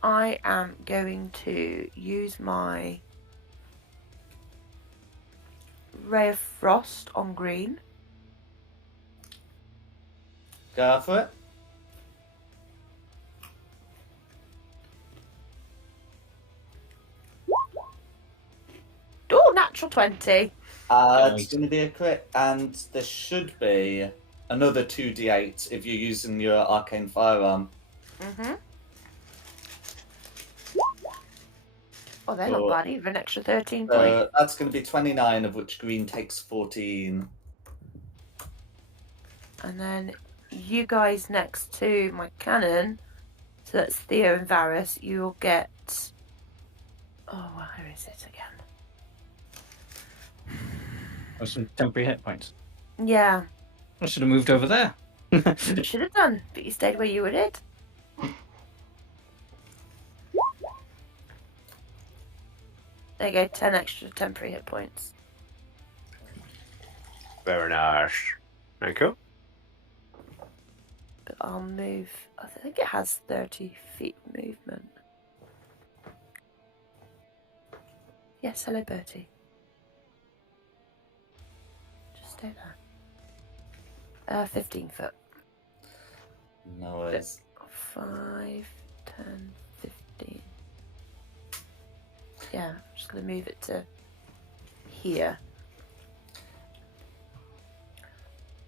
I am going to use my Ray of Frost on green. Go for it. natural 20. It's going to be a crit, and there should be another 2d8 if you're using your arcane firearm. Mm-hmm. Oh, they're So, not bad either. An extra 13 points. that's going to be 29, of which green takes 14. And then you guys next to my cannon, so that's Theo and Varus, you'll get... Oh, where is it again? Or some temporary hit points. Yeah, I should have moved over there. you should have done, but you stayed where you were did. There you go, 10 extra temporary hit points. Very nice. Thank you. But I'll move... I think it has 30 feet movement. Yes, hello, Bertie. Just stay there. 15 foot. No worries. 5, 10, 15. Yeah, I'm just going to move it to here.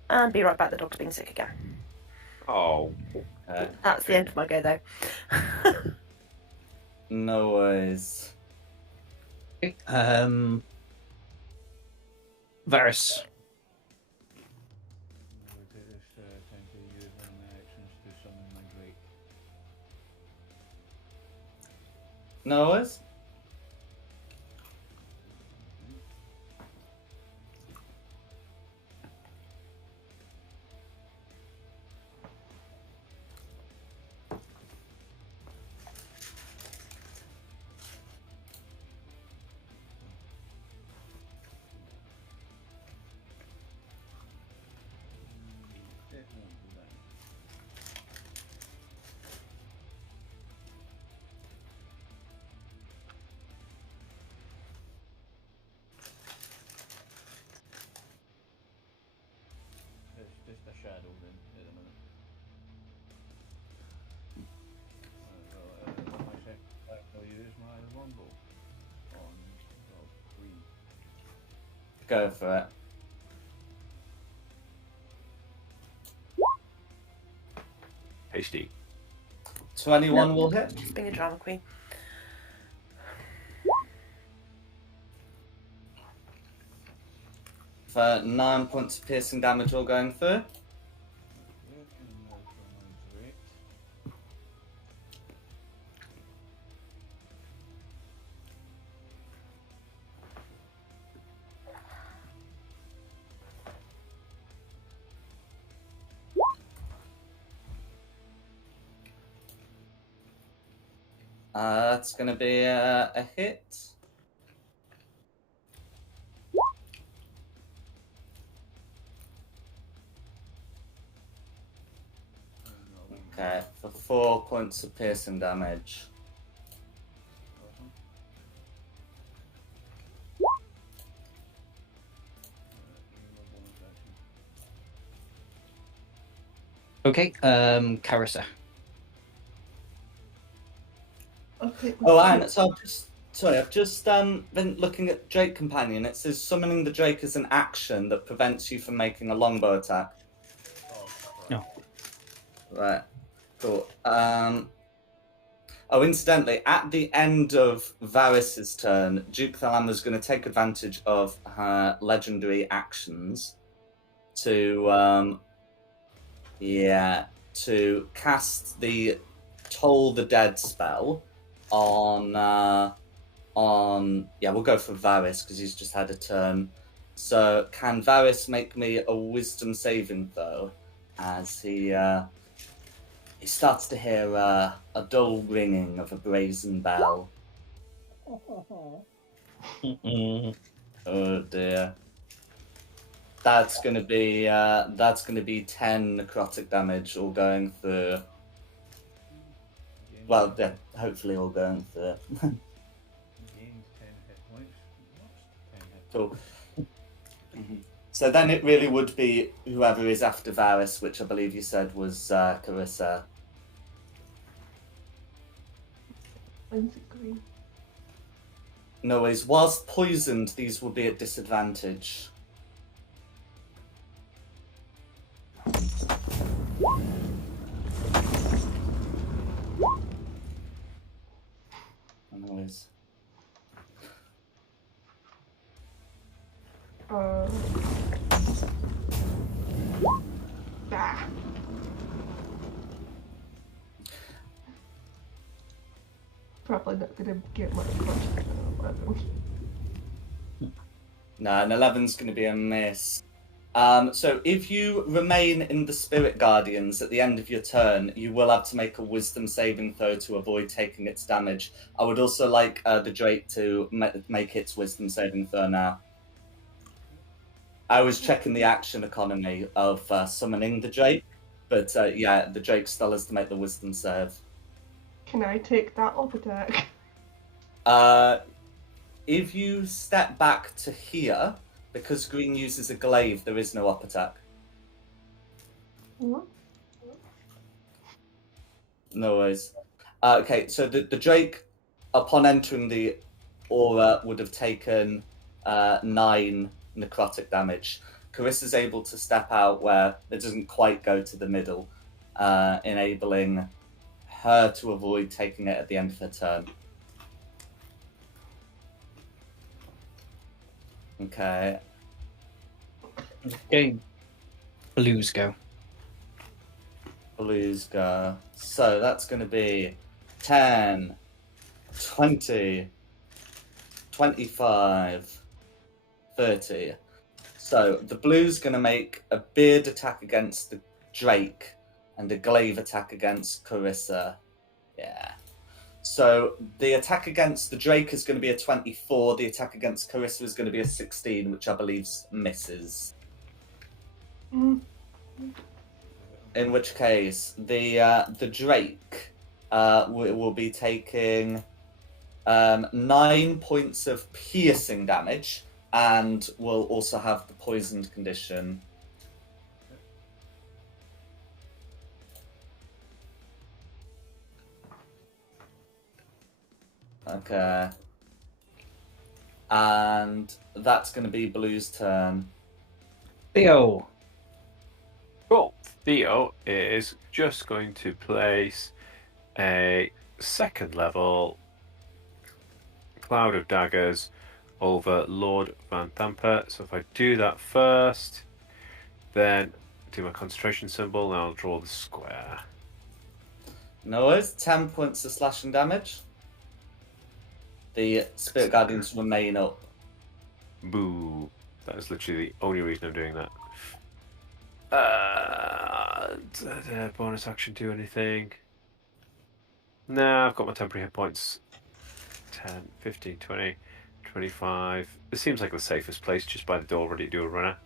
And be right back, the dog's being sick again. Oh. That's the end of my go, though. No worries. Okay. Varus. We'll take this time to use one of my actions to summon my Drake. No worries. That won't do that. It's just a shadow then at the minute. On my second attack, I'll use my longbow on dog 3. Go for it. Hasty. 21 will hit. Just being a drama queen. For 9 points of piercing damage all going through. Yeah, and now for my Drake. That's going to be a hit. Okay, for 4 points of piercing damage. Awesome. Bonus action. Okay, Carissa. Okay. Oh, and so I've just been looking at Drake Companion. It says summoning the Drake is an action that prevents you from making a longbow attack. Oh, No. Right, cool. Oh, incidentally, at the end of Varys's turn, Duke Thalama's going to take advantage of her legendary actions to cast the Toll the Dead spell on we'll go for Varys because he's just had a turn. So can Varys make me a wisdom saving throw as he starts to hear a dull ringing of a brazen bell. Oh dear. That's gonna be 10 necrotic damage all going through. Well, yeah, hopefully all going through. Gained 10 hit points. Lost 10 hit points. Cool. So then it really would be whoever is after Varys, which I believe you said was Carissa. When's it green? No worries. Whilst poisoned, these will be at disadvantage. No worries. Ah. Probably not gonna get much punch than an 11. No, an 11's going to be a miss. So if you remain in the Spirit Guardians at the end of your turn, you will have to make a Wisdom saving throw to avoid taking its damage. I would also like the Drake to make its Wisdom saving throw now. I was checking the action economy of summoning the Drake, but yeah, the Drake still has to make the Wisdom save. Can I take that up attack? If you step back to here, because green uses a glaive, there is no up attack. What? No worries. Okay, so the Drake, upon entering the aura, would have taken 9 necrotic damage. Carissa's able to step out where it doesn't quite go to the middle, enabling her to avoid taking it at the end of her turn. Okay. Okay. Blues go. Blues go. So that's going to be 10, 20, 25, 30. So the blue's going to make a beard attack against the Drake and a glaive attack against Carissa. Yeah. So the attack against the Drake is going to be a 24. The attack against Carissa is going to be a 16, which I believe misses. Mm. In which case, the Drake will be taking 9 points of piercing damage, and will also have the poisoned condition. Okay. And that's going to be Blue's turn. Theo. Cool. Theo is just going to place a 2nd level Cloud of Daggers over Lord Van Thamper. So if I do that first, then do my concentration symbol, and I'll draw the square. No worries. 10 points of slashing damage. The Spirit Guardians remain up. Boo. That is literally the only reason I'm doing that. Did bonus action do anything? Nah, I've got my temporary hit points. 10, 15, 20, 25. It seems like the safest place just by the door, ready to do a runner.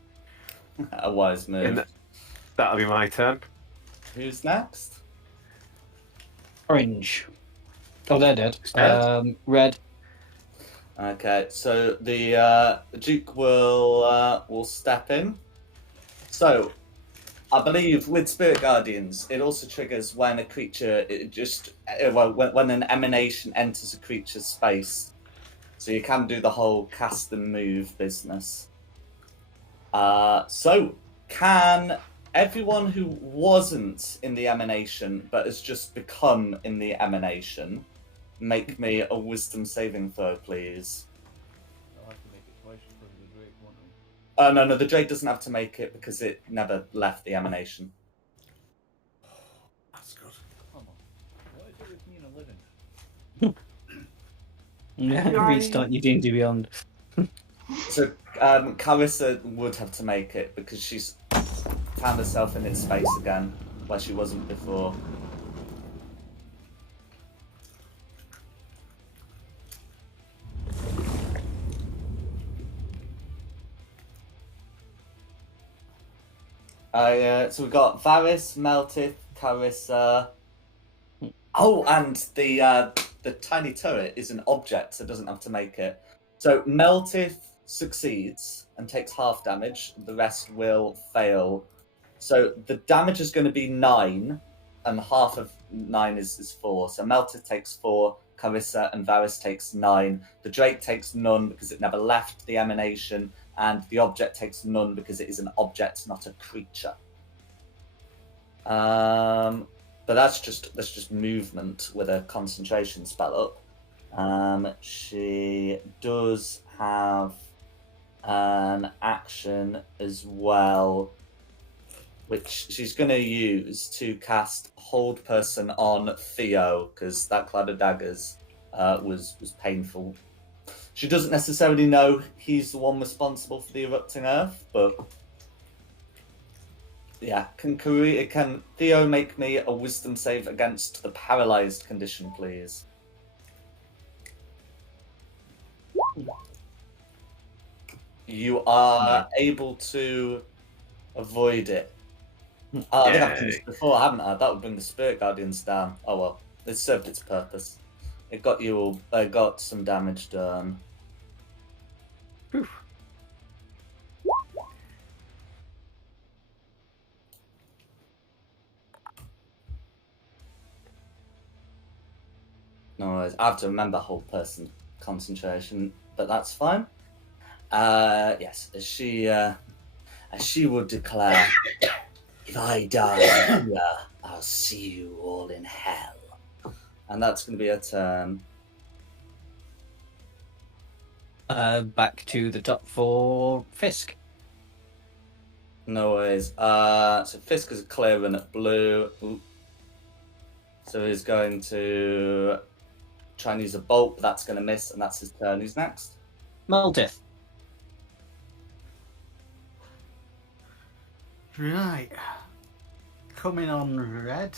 A wise move. That'll be my turn. Who's next? Orange. Oh, they're dead. Dead. Red. Okay, so the Duke will step in. So, I believe with Spirit Guardians, it also triggers when a creature when an emanation enters a creature's space. So you can do the whole cast and move business. So can everyone who wasn't in the emanation but has just become in the emanation make me a wisdom saving throw, please? I'll have to make it twice because the Drake won't he? No, the Drake doesn't have to make it because it never left the emanation. That's good. Come on. What is it with me and a living? Yeah, restart your D&D Beyond. So Carissa would have to make it because she's found herself in its space again, where she wasn't before. So we've got Varys, Meltith, Carissa. Oh, and the tiny turret is an object, so it doesn't have to make it. So Meltith succeeds and takes half damage. The rest will fail. So the damage is going to be 9, and half of 9 is 4. So Meltith takes 4, Carissa, and Varys takes 9. The Drake takes none because it never left the emanation, and the object takes none because it is an object, not a creature. But that's just movement with a concentration spell up. She does have an action as well, which she's going to use to cast Hold Person on Theo, because that Cloud of Daggers was painful. She doesn't necessarily know he's the one responsible for the erupting earth, but yeah. Can Theo make me a wisdom save against the paralyzed condition, please? You are able to avoid it. I think I've done this before, haven't I? That would bring the Spirit Guardians down. Oh well, it served its purpose. It got some damage done. Whew. No worries. I have to remember Hold Person concentration, but that's fine. Yes, as she would declare, if I die here, I'll see you all in hell. And that's going to be a turn. Back to the top for Fisk. No worries. So Fisk is clearing at blue. Ooh. So he's going to try and use a bolt, but that's going to miss, and that's his turn. Who's next? Muldith. Right. Coming on red.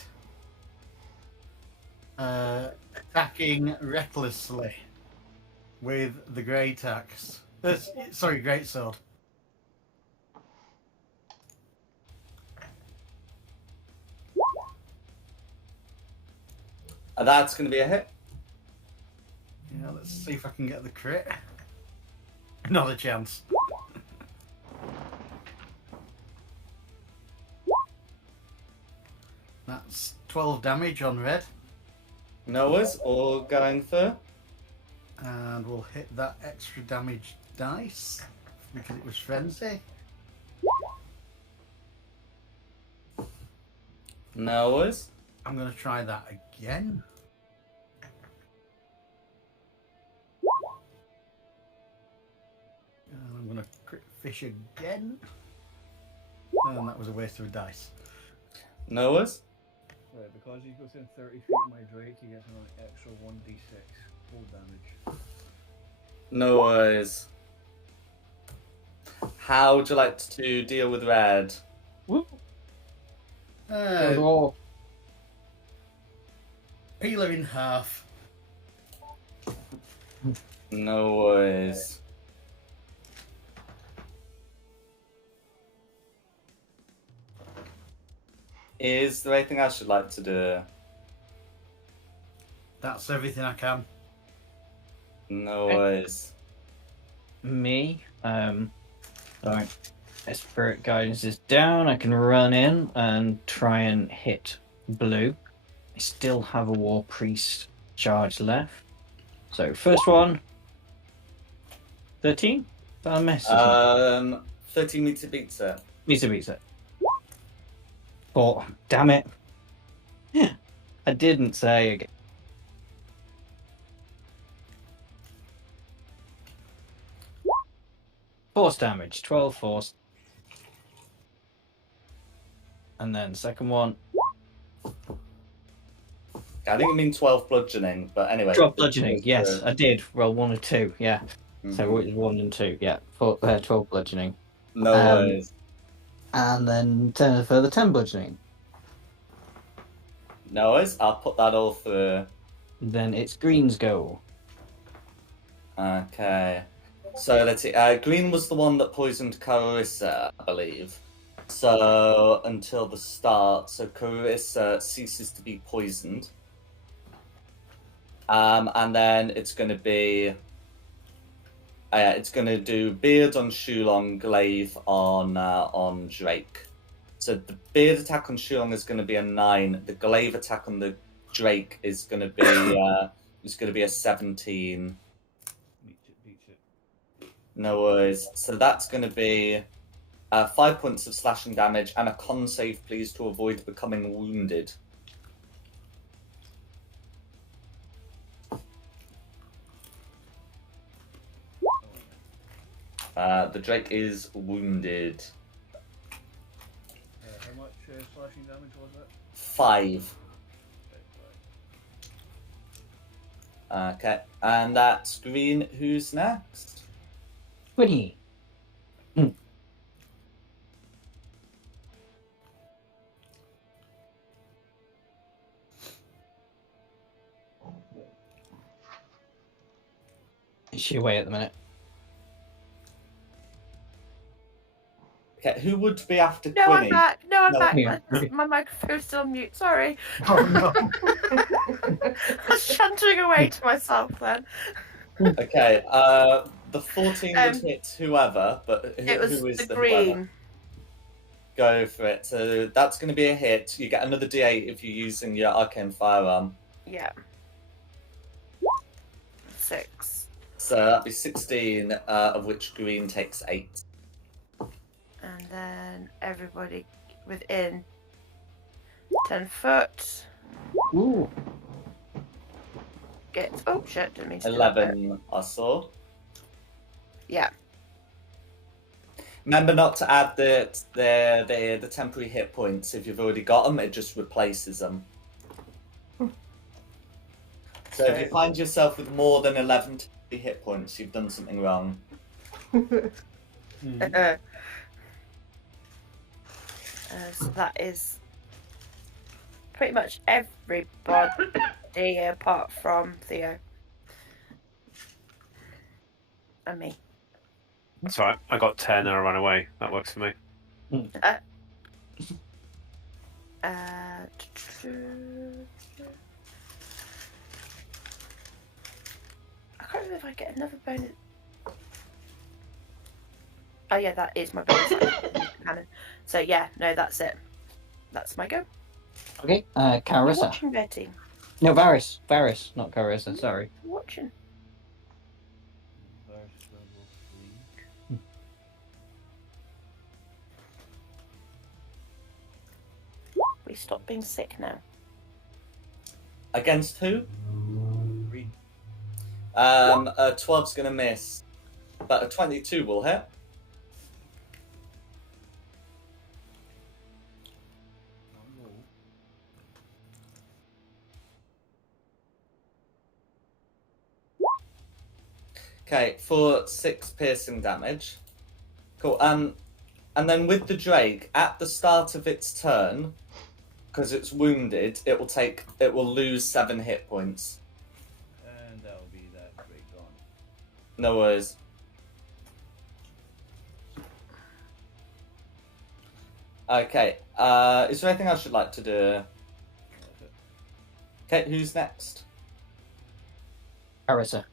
Attacking recklessly with the great axe. Sorry, great sword. That's going to be a hit. Yeah, let's see if I can get the crit. Not a chance. That's 12 damage on red. No worries. All going through. And we'll hit that extra damage dice because it was frenzy. No worries. I'm going to try that again. And I'm going to crit fish again. And that was a waste of a dice. No worries. Right, because he's within 30 feet of my Drake, he gets an extra 1d6 full damage. No worries. How would you like to deal with red? Woo. Peel her in half. No worries. Is there anything else you'd like to do? That's everything I can. No worries. Me. Alright. Spirit Guidance is down. I can run in and try and hit blue. I still have a War Priest charge left. So first one. 13? That a miss? 13 meter beats it. Meter beats it. Oh, damn it. I didn't say again. Force damage, 12 force. And then second one. I think you mean 12 bludgeoning, but anyway. 12 bludgeoning, yes, I did. Roll 1 or 2, yeah. Mm-hmm. So it was 1 and 2, yeah. 12 bludgeoning. No worries. And then further 10 bludgeoning. No worries. I'll put that all through. Then it's Green's go. Okay. So let's see. Green was the one that poisoned Carissa, I believe. So until the start, so Carissa ceases to be poisoned. And then it's going to be. It's going to do beard on Shulong, glaive on Drake. So the beard attack on Shulong is going to be a 9. The glaive attack on the Drake is going to be is going to be a 17. Beats it. No worries. So that's going to be 5 points of slashing damage and a con save, please, to avoid becoming wounded. The Drake is wounded. How much slashing damage was it? 5. Okay, and that's Green. Who's next? 20. Is she away at the minute? Okay, who would be after No, I'm Quinny? back. No, I'm No. back. Yeah. My microphone's still on mute. Sorry. Oh no. I was chuntering away to myself then. Okay, the 14 would hit whoever, but It was who is the the whoever? green. Go for it. So that's going to be a hit. You get another D8 if you're using your arcane firearm. Yeah. 6. So that'd be 16, of which Green takes 8. And then everybody within 10 foot Ooh. gets. Oh shit! Didn't mean to do that. 11 I saw. Yeah. Remember not to add the temporary hit points. If you've already got them, it just replaces them. So if you find yourself with more than 11 temporary hit points, you've done something wrong. So that is pretty much everybody apart from Theo and me. That's all right. I got 10 and I ran away. That works for me. I can't remember if I get another bonus. Oh yeah, that is my bonus cannon. So yeah, no, that's it. That's my go. Okay, You're Carissa. watching, Betty. No, Varys. Varys, not Carissa, sorry. You're watching. Verse level 3. We stop being sick now. Against who? Green. A 12's going to miss, but a 22 will hit. Oh, Okay, for 6 piercing damage. Cool. And then with the Drake, at the start of its turn, because it's wounded, it will lose 7 hit points. and that'll be that break on. No worries. Okay. Is there anything else you'd like to do? That's it. Okay, who's next? Carissa.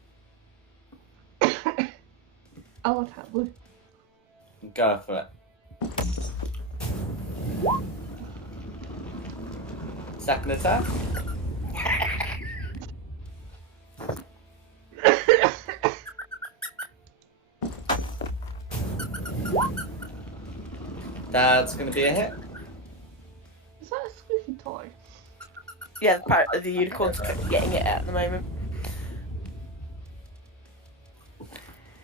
I'll attack Blue. Go for it. Second attack. That's going to be a hit. Is that a squeaky toy? Yeah, the unicorn's getting it at the moment.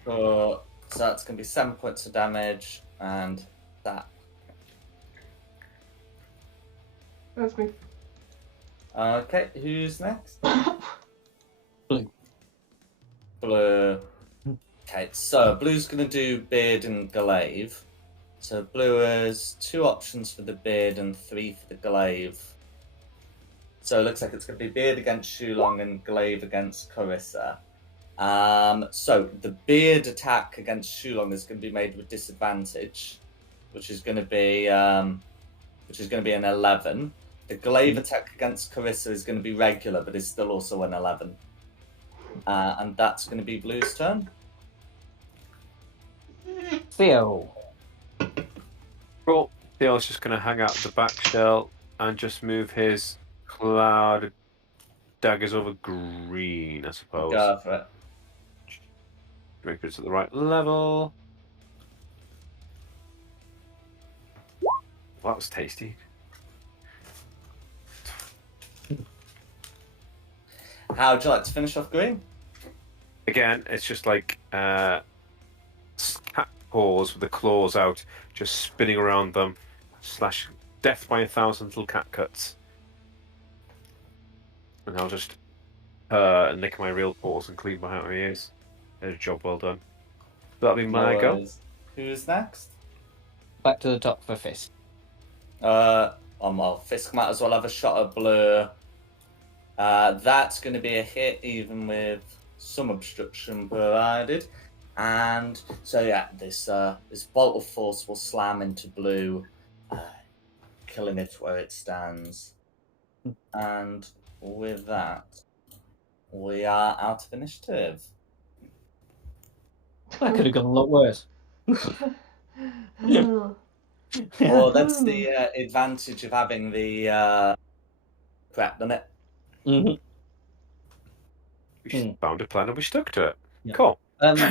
So that's going to be 7 points of damage, and that. That's me. Okay, who's next? Blue. Blue. Okay, so Blue's going to do Beard and Glaive. So Blue has 2 options for the Beard and 3 for the Glaive. So it looks like it's going to be Beard against Shulong and Glaive against Carissa. So the Beard attack against Shulong is going to be made with disadvantage, which is going to be an 11. The Glaive attack against Carissa is going to be regular, but is still also an 11. And that's going to be Blue's turn. Theo. Cool. Theo's just going to hang out the back shell and just move his cloud daggers over green, I suppose. Go for it. Make sure it's at the right level. Well, that was tasty. How would you like to finish off green? Again, it's just like cat paws with the claws out, just spinning around them, slash death by 1,000 little cat cuts. And I'll just lick my real paws and clean my outer ears. A job well done. That'll be my go. Who's next? Back to the top for Fisk. Well, Fisk might as well have a shot at blue. That's going to be a hit, even with some obstruction provided. And so, yeah, this bolt of force will slam into blue, killing it where it stands. And with that, we are out of initiative. That could have gone a lot worse. Well, that's the advantage of having the prep, doesn't it? Mm-hmm. We found a plan and we stuck to it. Yeah. Cool.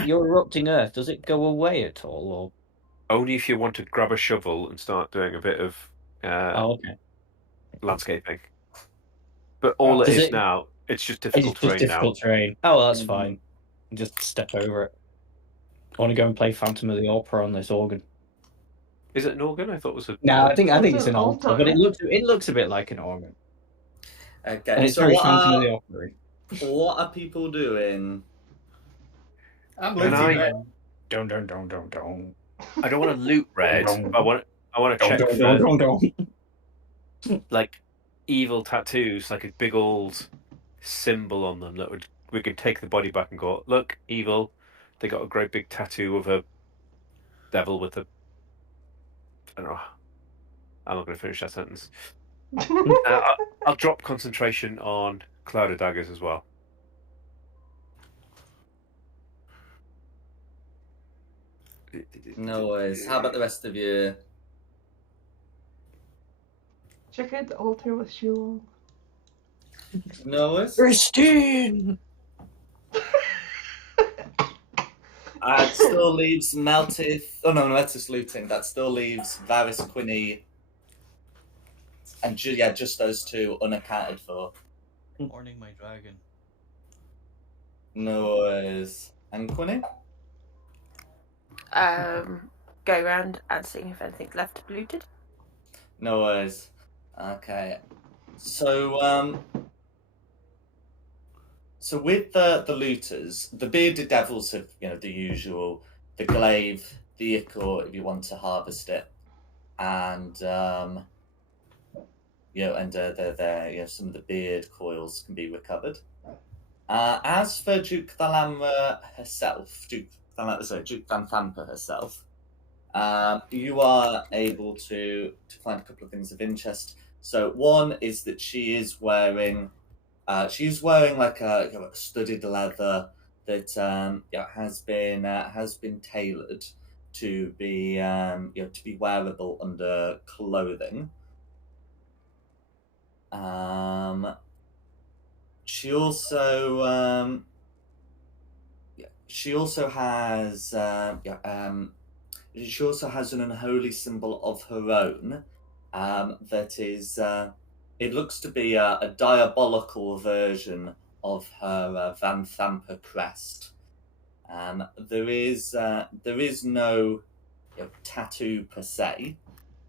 Your erupting earth, does it go away at all, or Only if you want to grab a shovel and start doing a bit of okay. landscaping. But all Does it is it- now, it's just It's difficult just terrain difficult terrain. Oh, well, that's Mhm. fine. Just step over it. I want to go and play Phantom of the Opera on this organ. now. Is it an organ? I thought it was a. No, I think It's it's an an altar, altar. but it looks a bit like an organ, and Okay, it's so very what Phantom of the are, Opera. what are people doing? I'm Can looting I- red. Dun dun dun dun dun. I don't want to loot red. Dong, I want to Dun check dun for dun dun dun. like evil tattoos, like a big old symbol on them that we could take the body back and go, look, evil. They got a great big tattoo of a devil with a. I don't know. I'm not going to finish that sentence. I'll drop concentration on Cloud of Daggers as well. No worries. How about the rest of you? Check out the altar with Shulong. No worries. Christine! That still leaves Meltith. Oh no, that's just looting. That still leaves Varys, Quinny, and just those two unaccounted for. Warning my dragon. No worries. And Quinny? Go around and see if anything's left looted. No worries. Okay. So so with the looters, the bearded devils have, the usual, the glaive, the ichor if you want to harvest it, and and some of the beard coils can be recovered. As for Duke Thalamra herself, Duke Van Thampa herself, you are able to find a couple of things of interest. So one is that she is wearing like a studded leather that has been tailored to be to be wearable under clothing. She also has an unholy symbol of her own that is it looks to be a diabolical version of her Van Thampa crest. There is no tattoo per se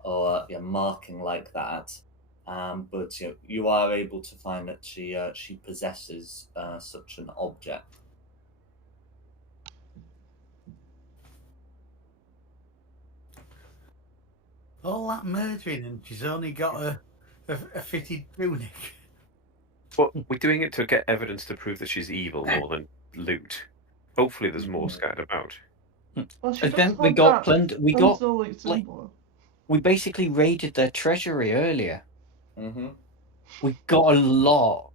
or marking like that, but you are able to find that she possesses such an object. All that murdering and she's only got a fitted tunic. But we're doing it to get evidence to prove that she's evil more than loot. Hopefully, there's more scattered about. Well, she And does then we have got that Unsullied symbol. we basically raided their treasury earlier. Mm-hmm. We got a lot.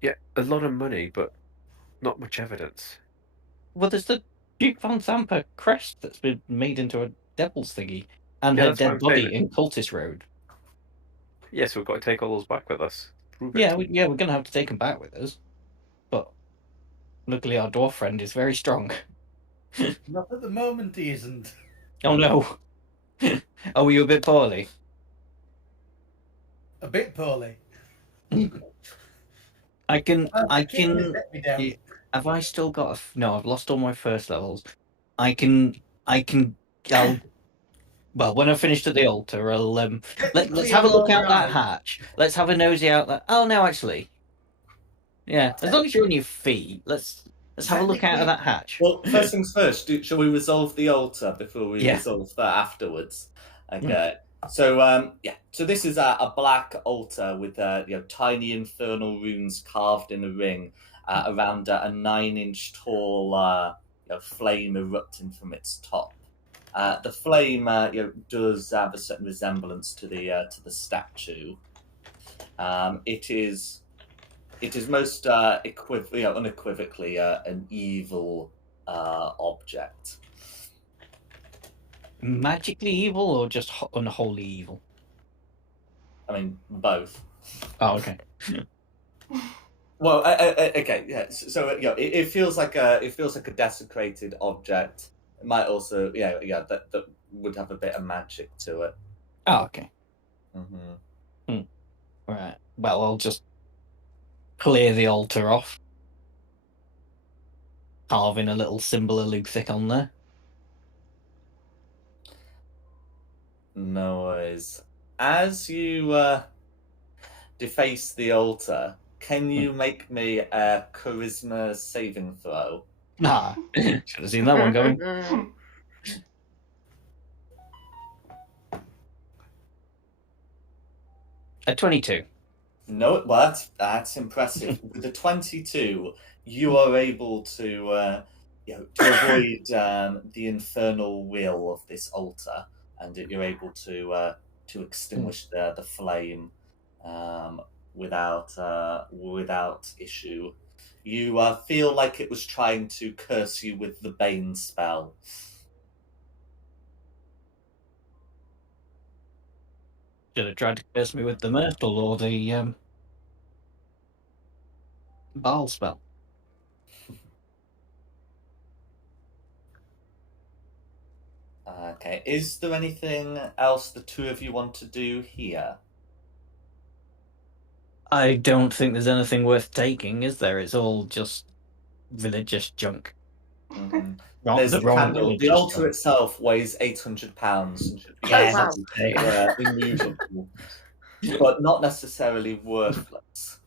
Yeah, a lot of money, but not much evidence. Well, there's the Duke Van Thampa crest that's been made into a devil's thingy, and Yeah, her that's what dead I'm body saying. in Cultist Road. Yes, we've got to take all those back with us. Prove it. Yeah, we're gonna have to take them back with us. But luckily, our dwarf friend is very strong. Not at the moment, he isn't. Oh no! Are you a bit poorly? A bit poorly. I can. Let me down. Have I still got? No, I've lost all my first levels. I'll. Well, when I finished at the altar, I'll let's have a look out that hatch. Let's have a nosy out that. Oh no, actually, yeah. As long as you're on your feet, let's have a look out of that hatch. Well, first things first. Shall we resolve the altar before we Yeah. resolve that afterwards? Okay. So So this is a black altar with tiny infernal runes carved in a ring around a 9-inch tall flame erupting from its top. The flame does have a certain resemblance to the statue. It is most unequivocally an evil object. Magically evil or just unholy evil? I mean, both. Oh, okay. Well, okay, yeah. So it feels like a desecrated object. It might also, that would have a bit of magic to it. Oh, okay. Mm-hmm. Right. Well, I'll just clear the altar off, carving a little symbol of Luthic on there. No worries. As you deface the altar, can you make me a charisma saving throw? Ah, should have seen that one going. A 22. No, well, that's impressive. With the 22, you are able to avoid the infernal will of this altar, and you're able to extinguish the flame without issue. You feel like it was trying to curse you with the Bane spell. Should have tried to curse me with the myrtle or the Baal spell. Okay, is there anything else the two of you want to do here? I don't think there's anything worth taking, is there? It's all just religious junk. Mm-hmm. Not There's the the wrong candle. religious The altar junk. itself weighs 800 pounds and should be Yeah, immovable, but not necessarily worthless.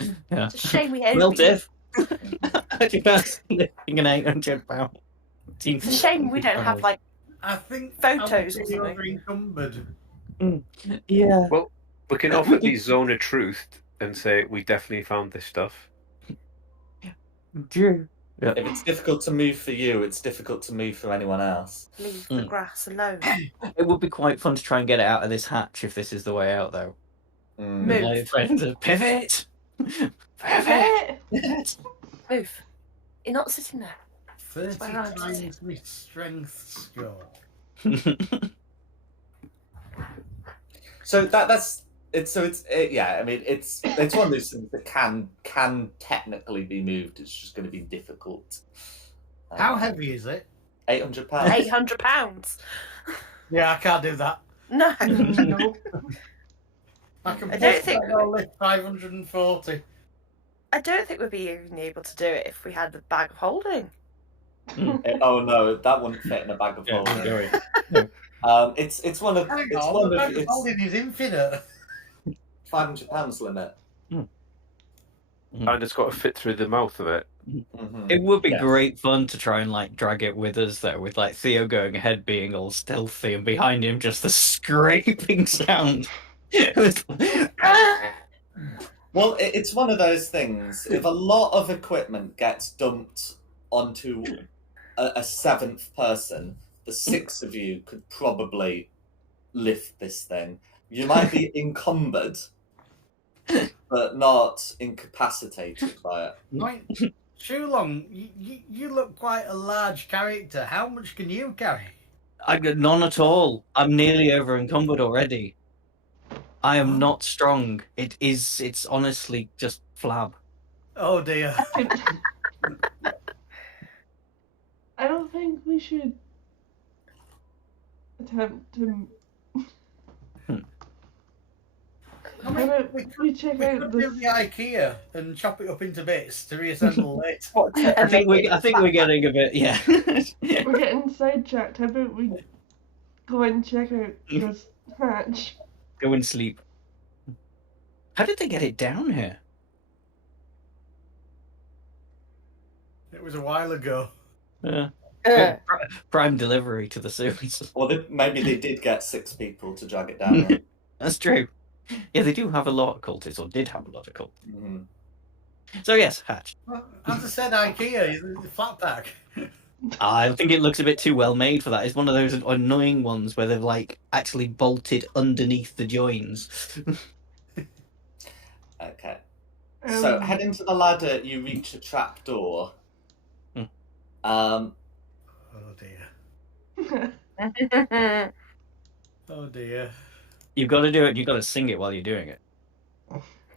Yeah. It's a shame we Well, only. Div. You can't lifting an 800 pound. It's a shame we don't have like I think photos or you're something. encumbered. Yeah. Well, we can offer the zone of truth and say we definitely found this stuff. True. Yeah. If it's difficult to move for you, it's difficult to move for anyone else. Leave the grass alone. It would be quite fun to try and get it out of this hatch if this is the way out, though. Move. My friends, pivot! Pivot! Move. You're not sitting there. 30 Where are times my strength score. So that's it. So I mean, it's one of those things that can technically be moved. It's just going to be difficult. How heavy is it? 800 pounds. 800 pounds. Yeah, I can't do that. No. No. I can I don't think- I'll lift 540. I don't think we'd be even able to do it if we had the bag of holding. Oh no, that wouldn't fit in a bag of holding. It's one of Hang it's on, one the of bag of it's holding is infinite. £500 limit. And it's got to fit through the mouth of it. Mm-hmm. It would be Yes. great fun to try and like drag it with us, though, with like Theo going ahead being all stealthy and behind him just the scraping sound. Well, it's one of those things. If a lot of equipment gets dumped onto a seventh person, the six of you could probably lift this thing. You might be encumbered, but not incapacitated by it. Right. Shulong, you look quite a large character. How much can you carry? I got none at all. I'm nearly over encumbered already. I am not strong. It's honestly just flab. Oh dear. I don't think we should attempt to. I How mean, about we we check we out could this? do the IKEA and chop it up into bits to reassemble later. I think we're getting a bit, yeah. We're getting sidetracked. How about we go and check out this hatch? Go and sleep. How did they get it down here? It was a while ago. Prime delivery to the sewers. Or maybe they did get 6 people to drag it down there. That's true. Yeah, they do have a lot of cultists, or did have a lot of cultists. Mhm. So yes, hatch. Well, as I said, IKEA, the flat pack. I think it looks a bit too well made for that. It's one of those annoying ones where they've like actually bolted underneath the joins. Okay. So, Um, heading to the ladder, you reach a trap door. Hmm. Oh dear. Oh dear. You've got to do it. You've got to sing it while you're doing it.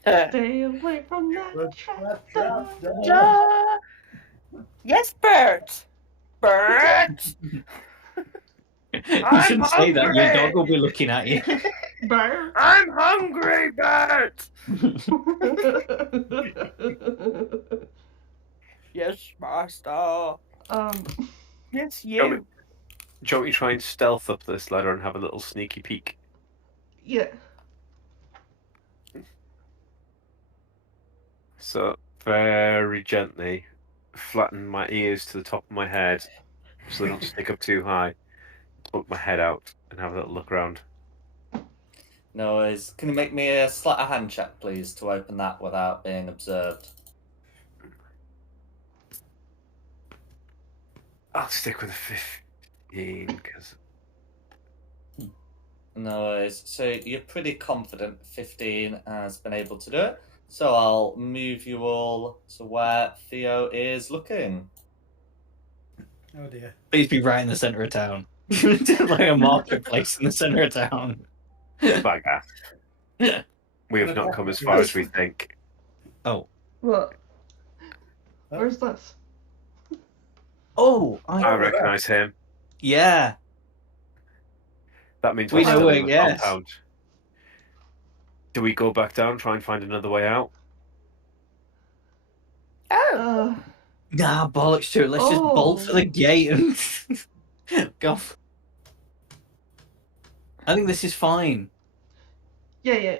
Stay away from that trap door. Yes, Bert. Bert. You shouldn't say that. Your dog will be looking at you. Bert. I'm hungry, Bert. Yes, master. Yes, Do you want you. me to try and stealth up this ladder and have a little sneaky peek? Yeah. So, very gently flatten my ears to the top of my head so they don't stick up too high. Put my head out and have a little look around. No worries. Can you make me a sleight of hand check, please, to open that without being observed? I'll stick with a 15 because No worries. So you're pretty confident 15 has been able to do it. So I'll move you all to where Theo is looking. Oh dear. Please be right in the center of town. Like a marketplace in the center of town. bugger. We have not come as far as we think. Oh. What? Where's this? Oh, I recognise him. Yeah. That means We we're know still where in the it is. compound. Do we go back down, try and find another way out? Oh. Nah, bollocks to it. Let's just bolt for the gate and go. I think this is fine. Yeah.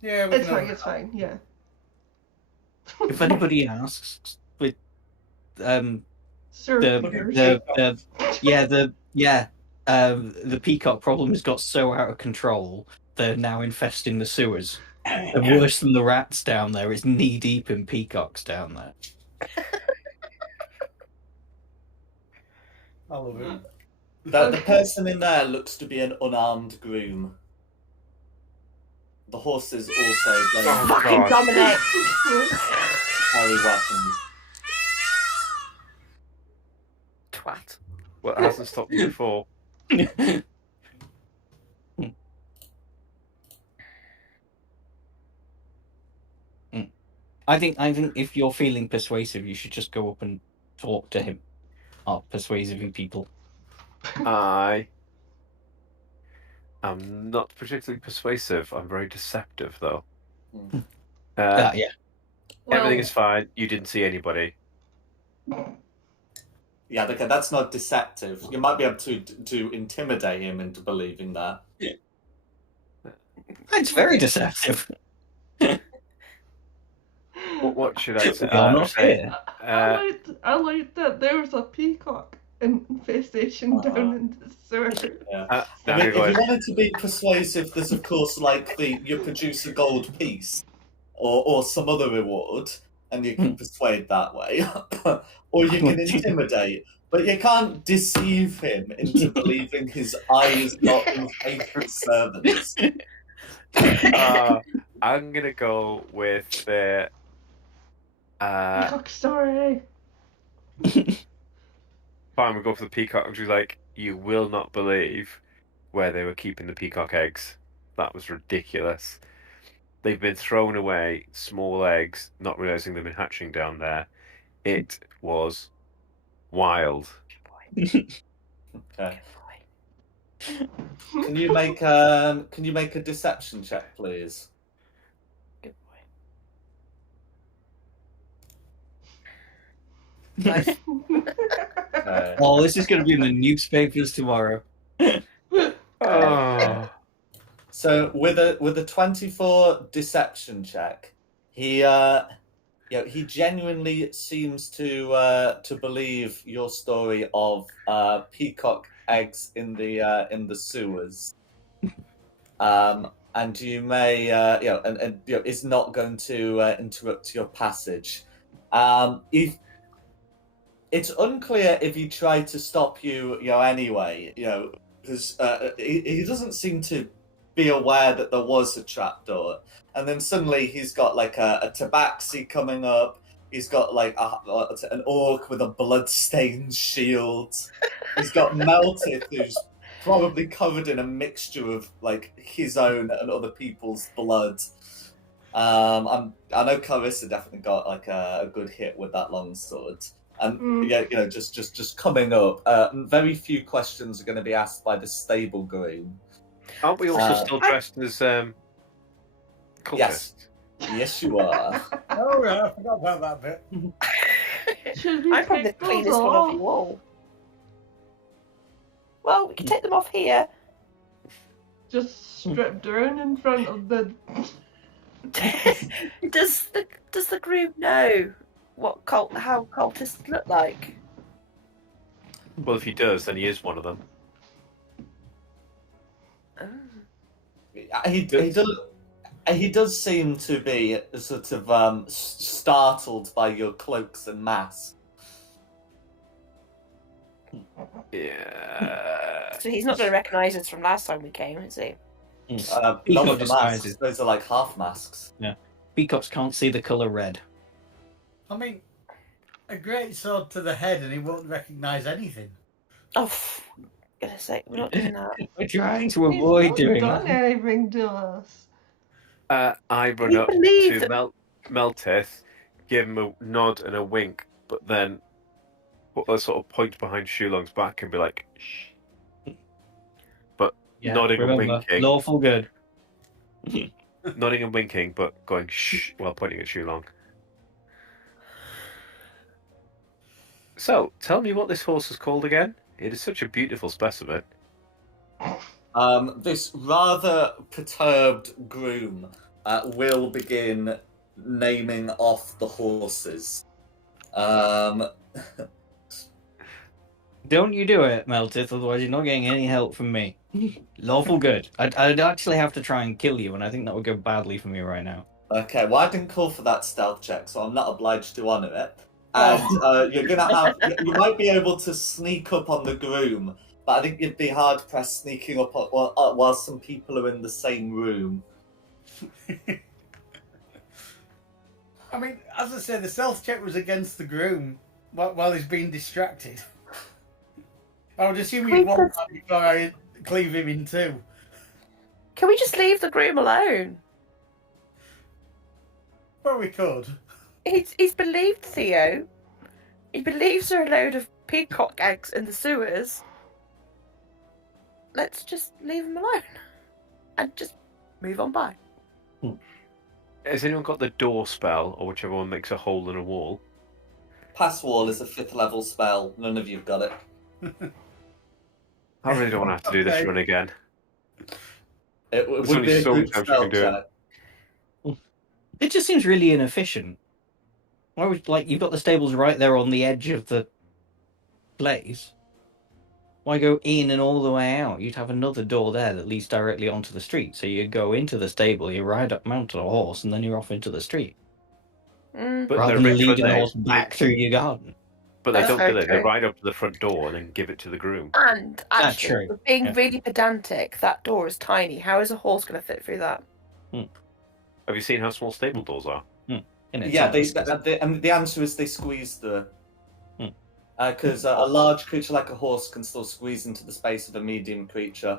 Yeah, we It's can fine. have It's fine. Yeah. If anybody asks, with Sir the Peters. the peacock problem has got so out of control they're now infesting the sewers. They're worse than the rats down there. It's knee deep in peacocks down there. I love it. The person in there looks to be an unarmed groom. The horses also don't Fucking Dominic. carry weapons. Twat. Well, it hasn't stopped me before. I think if you're feeling persuasive, you should just go up and talk to him. Persuasive people. I am not particularly persuasive. I'm very deceptive, though. Yeah. Everything is fine. You didn't see anybody. Yeah, okay, that's not deceptive. You might be able to intimidate him into believing that. It's very deceptive. What should I say? You're not here. I liked that there was a peacock infestation down in the sewer. Yeah. I mean, if you wanted to be persuasive, there's of course like you produce a gold piece or some other reward, and you can persuade that way, or you can intimidate. But you can't deceive him into believing his eyes not unfaithful servants. I'm gonna go with the peacock story. Fine, we'll go for the peacock. She's like, you will not believe where they were keeping the peacock eggs. That was ridiculous. They've been throwing away small eggs, not realizing they've been hatching down there. It was wild. Okay. Can you make a deception check, please? Good boy. Nice. Okay. Oh, this is going to be in the newspapers tomorrow. Oh. So with a 24 deception check, he he genuinely seems to believe your story of peacock eggs in the sewers. And you may and is not going to interrupt your passage. If it's unclear if he tried to stop you, anyway, because he doesn't seem to be aware that there was a trapdoor. And then suddenly he's got like a tabaxi coming up. He's got like an orc with a blood-stained shield. He's got Meltith, who's probably covered in a mixture of like his own and other people's blood. I know Clarissa definitely got like a good hit with that longsword. And just coming up, very few questions are going to be asked by the stable groom. Aren't we also still dressed as cultists? Yes, you are. Oh, yeah, I forgot about that bit. Should we I'm probably the take those cleanest one of off? you all. Well, we can take them off here. Just strip down in front of the. Does the group know how cultists look like? Well, if he does, then he is one of them. He does seem to be sort of startled by your cloaks and masks. Yeah. So he's not going to recognise us from last time we came, is he? Not Peacock with the masks. disguises. Those are like half masks. Yeah. Peacocks can't see the colour red. I mean, a great sword to the head and he won't recognise anything. Oh, goodness sake, we're not doing that. We're trying to He's avoid not doing done that. anything to us. I run You up believe to that- Meltith, give him a nod and a wink, but then put a sort of point behind Shulong's back and be like, shh. But Yeah, nodding and remember, winking. lawful good. Nodding and winking, but going shh while pointing at Shulong. So, tell me what this horse is called again. It is such a beautiful specimen. This rather perturbed groom will begin naming off the horses. Don't you do it, Meltith, otherwise you're not getting any help from me. Lawful good. I'd actually have to try and kill you, and I think that would go badly for me right now. Okay, well, I didn't call for that stealth check, so I'm not obliged to honour it. And you're gonna have, you might be able to sneak up on the groom, but I think you'd be hard pressed sneaking up while some people are in the same room. I mean, as I said, the stealth check was against the groom while he's being distracted. I would assume you'd want that before I cleave him in two. Can we just leave the groom alone? Well, we could. He's believed Theo. He believes there are a load of peacock eggs in the sewers. Let's just leave him alone. And just move on by. Has anyone got the door spell, or whichever one makes a hole in a wall? Pass wall is a 5th level spell. None of you've got it. I really don't want to have to do this Okay. run again. It There's would only be a so good many times you spell can do it. check. It just seems really inefficient. Why would, you've got the stables right there on the edge of the place. Why go in and all the way out? You'd have another door there that leads directly onto the street. So you go into the stable, you ride up, mount a horse, and then you're off into the street. Mm. But Rather they're than rich, leading the aren't horse back through your garden. But they That's don't do very it. They true. ride up to the front door and then give it to the groom. And actually, true. we're being Yeah. really pedantic. That door is tiny. How is a horse going to fit through that? Have you seen how small stable doors are? Yeah, the answer is they squeeze through. Hmm. Because a large creature like a horse can still squeeze into the space of a medium creature.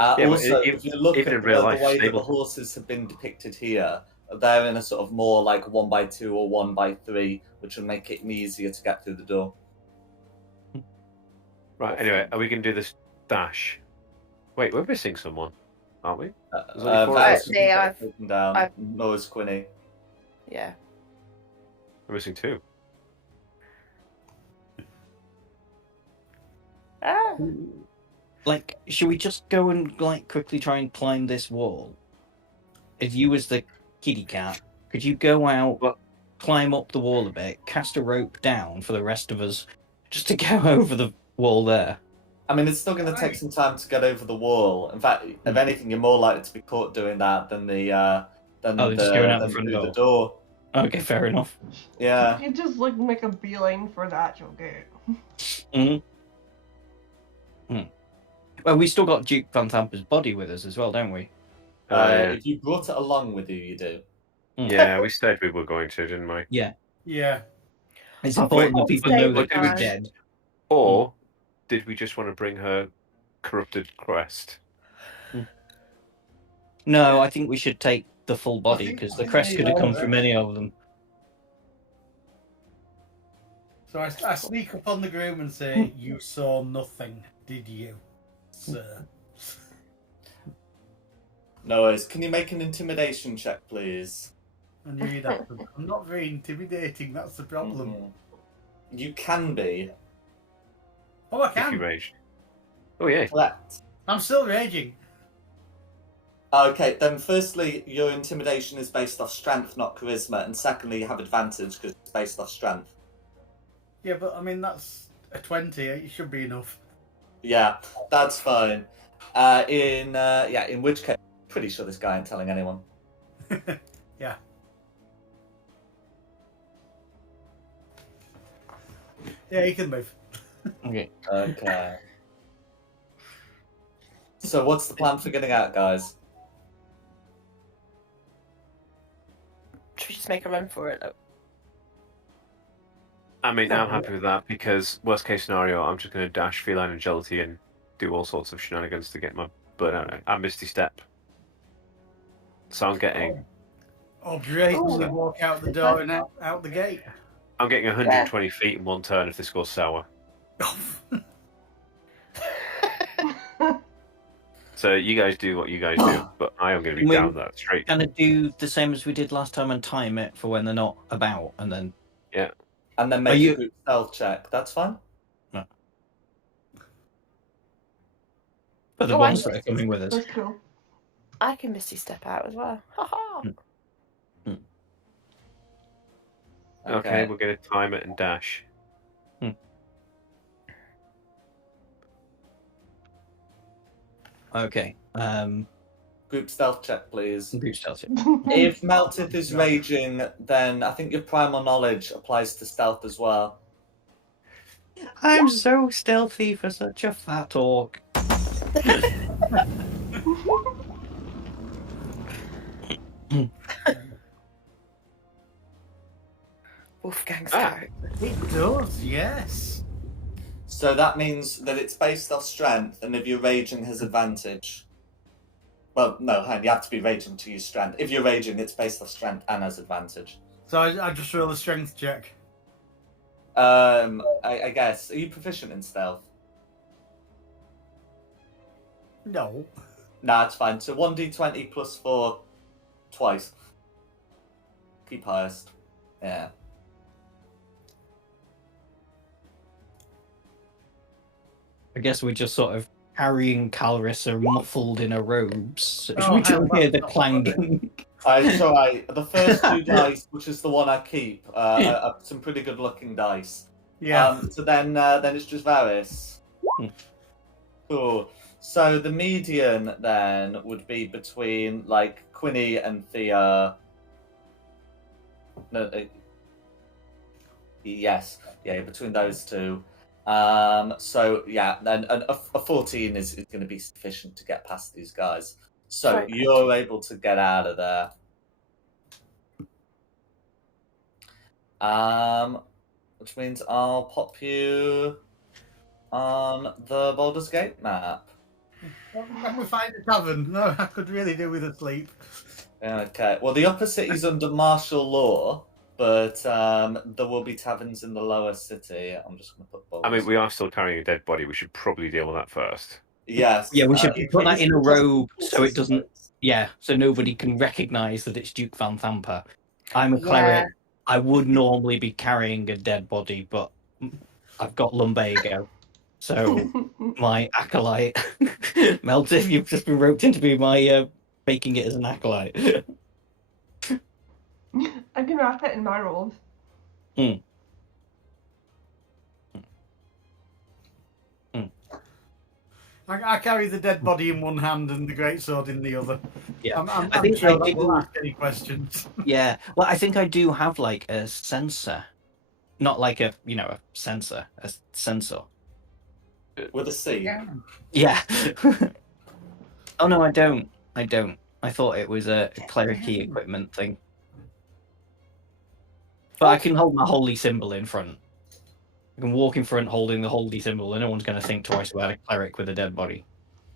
Yeah, but Also, even- if you look even at in real the life, way that the stable- horses have been depicted here, they're in a sort of more like 1x2 or 1x3, which will make it easier to get through the door. Right, anyway, are we going to do this dash? Wait, we're missing someone, aren't we? There's only 4 of Varys us. has Yeah, been taken down. I've- Noah's Quinny. Yeah. We're missing 2. Ah. Like, should we just go and like quickly try and climb this wall? If you was the kitty cat, could you go out, Well- climb up the wall a bit, cast a rope down for the rest of us, just to go over the wall there? I mean, it's still going to take some time to get over the wall. In fact, if anything, you're more likely to be caught doing that than just going out the front through door. the door. Okay, fair enough. Yeah. If you just like make a beeline for that, you'll get it. Well, we still got Duke Van Tampa's body with us as well, don't we? If you brought it along with you, you do. Yeah, we said we were going to, didn't we? Yeah. Yeah. It's Oh, important wait, that people stay know that with we're us. dead. Or did we just want to bring her corrupted crest? No, I think we should take the full body think- because I the think crest they could have know come that. from any of them. So I sneak up on the groom and say, "You saw nothing, did you, sir?" No worries. Can you make an intimidation check, please? I knew that. I'm not very intimidating. That's the problem. Mhm. You can be. Oh, I If you can. raged. Oh, yeah. Correct. I'm still raging. Okay, then firstly, your intimidation is based off strength, not charisma, and secondly, you have advantage because it's based off strength. Yeah, but I mean that's a 20. It should be enough. Yeah, that's fine. In which case, pretty sure this guy ain't telling anyone. Yeah. Yeah, he can move. Okay. Okay. So what's the plan for getting out, guys? Should we just make a run for it? I mean, I'm happy with that because worst case scenario, I'm just going to dash feline agility and do all sorts of shenanigans to get my butt out. I'm Misty Step. So I'm getting Oh, great! Oh. We walk out the door and out the gate. I'm getting 120 feet in one turn if this goes sour. So you guys do what you guys do, but I am going to be We- down that straight. Kind of do the same as we did last time and time it for when they're not about, and then And then Are make you- a group stealth check. That's fine. for the Oh, ones I- that are coming with us. That's cool. I can Misty Step out as well. Ha Okay, we're going to time it and dash. Okay. Group stealth check, please. Group stealth. If Meltith is raging, then I think your primal knowledge applies to stealth as well. I'm so stealthy for such a fat orc. Wolfgang's Ah. character. It does, yes. So that means that it's based off strength, and if you're raging, has advantage. Well, no, hang on, you have to be raging to use strength. If you're raging, it's based off strength and has advantage. So I just roll a strength check. I guess. Are you proficient in stealth? No. Nah, it's fine. So 1d20 plus 4 twice. Keep highest. Yeah. I guess we're just sort of carrying Calrissa muffled in her robes. So Oh, we can hell, hear the that's clanging. It's alright. The first 2 dice, which is the one I keep, are some pretty good looking dice. Yeah. So then it's just Varys. Cool. So the median then would be between like Quinny and Thea. No, yes, yeah, between those two. So yeah, then a 14 is going to be sufficient to get past these guys. So Sorry. you're able to get out of there. Which means I'll pop you on the Baldur's Gate map. When we find a tavern, no, I could really do with a sleep. Okay. Well, the upper city's under martial law, but there will be taverns in the lower city. I'm just going to put balls. I mean, we are still carrying a dead body. We should probably deal with that first. Yes. Yeah, we should put that in a robe so it doesn't. Yeah, so nobody can recognise that it's Duke Van Thamper. I'm a cleric. I would normally be carrying a dead body, but I've got lumbago. So my acolyte, Meltif, you've just been roped into me my making it as an acolyte. I can wrap it in my robe. I carry the dead body in one hand and the greatsword in the other. Yeah, I'm I think sure I that do. will ask any questions. Yeah, well, I think I do have like a sensor, not like a a sensor, a sensor. With a C. Yeah. Oh no, I don't. I thought it was a clericy equipment thing. But I can hold my holy symbol in front. I can walk in front holding the holy symbol, and no one's going to think twice about a cleric with a dead body.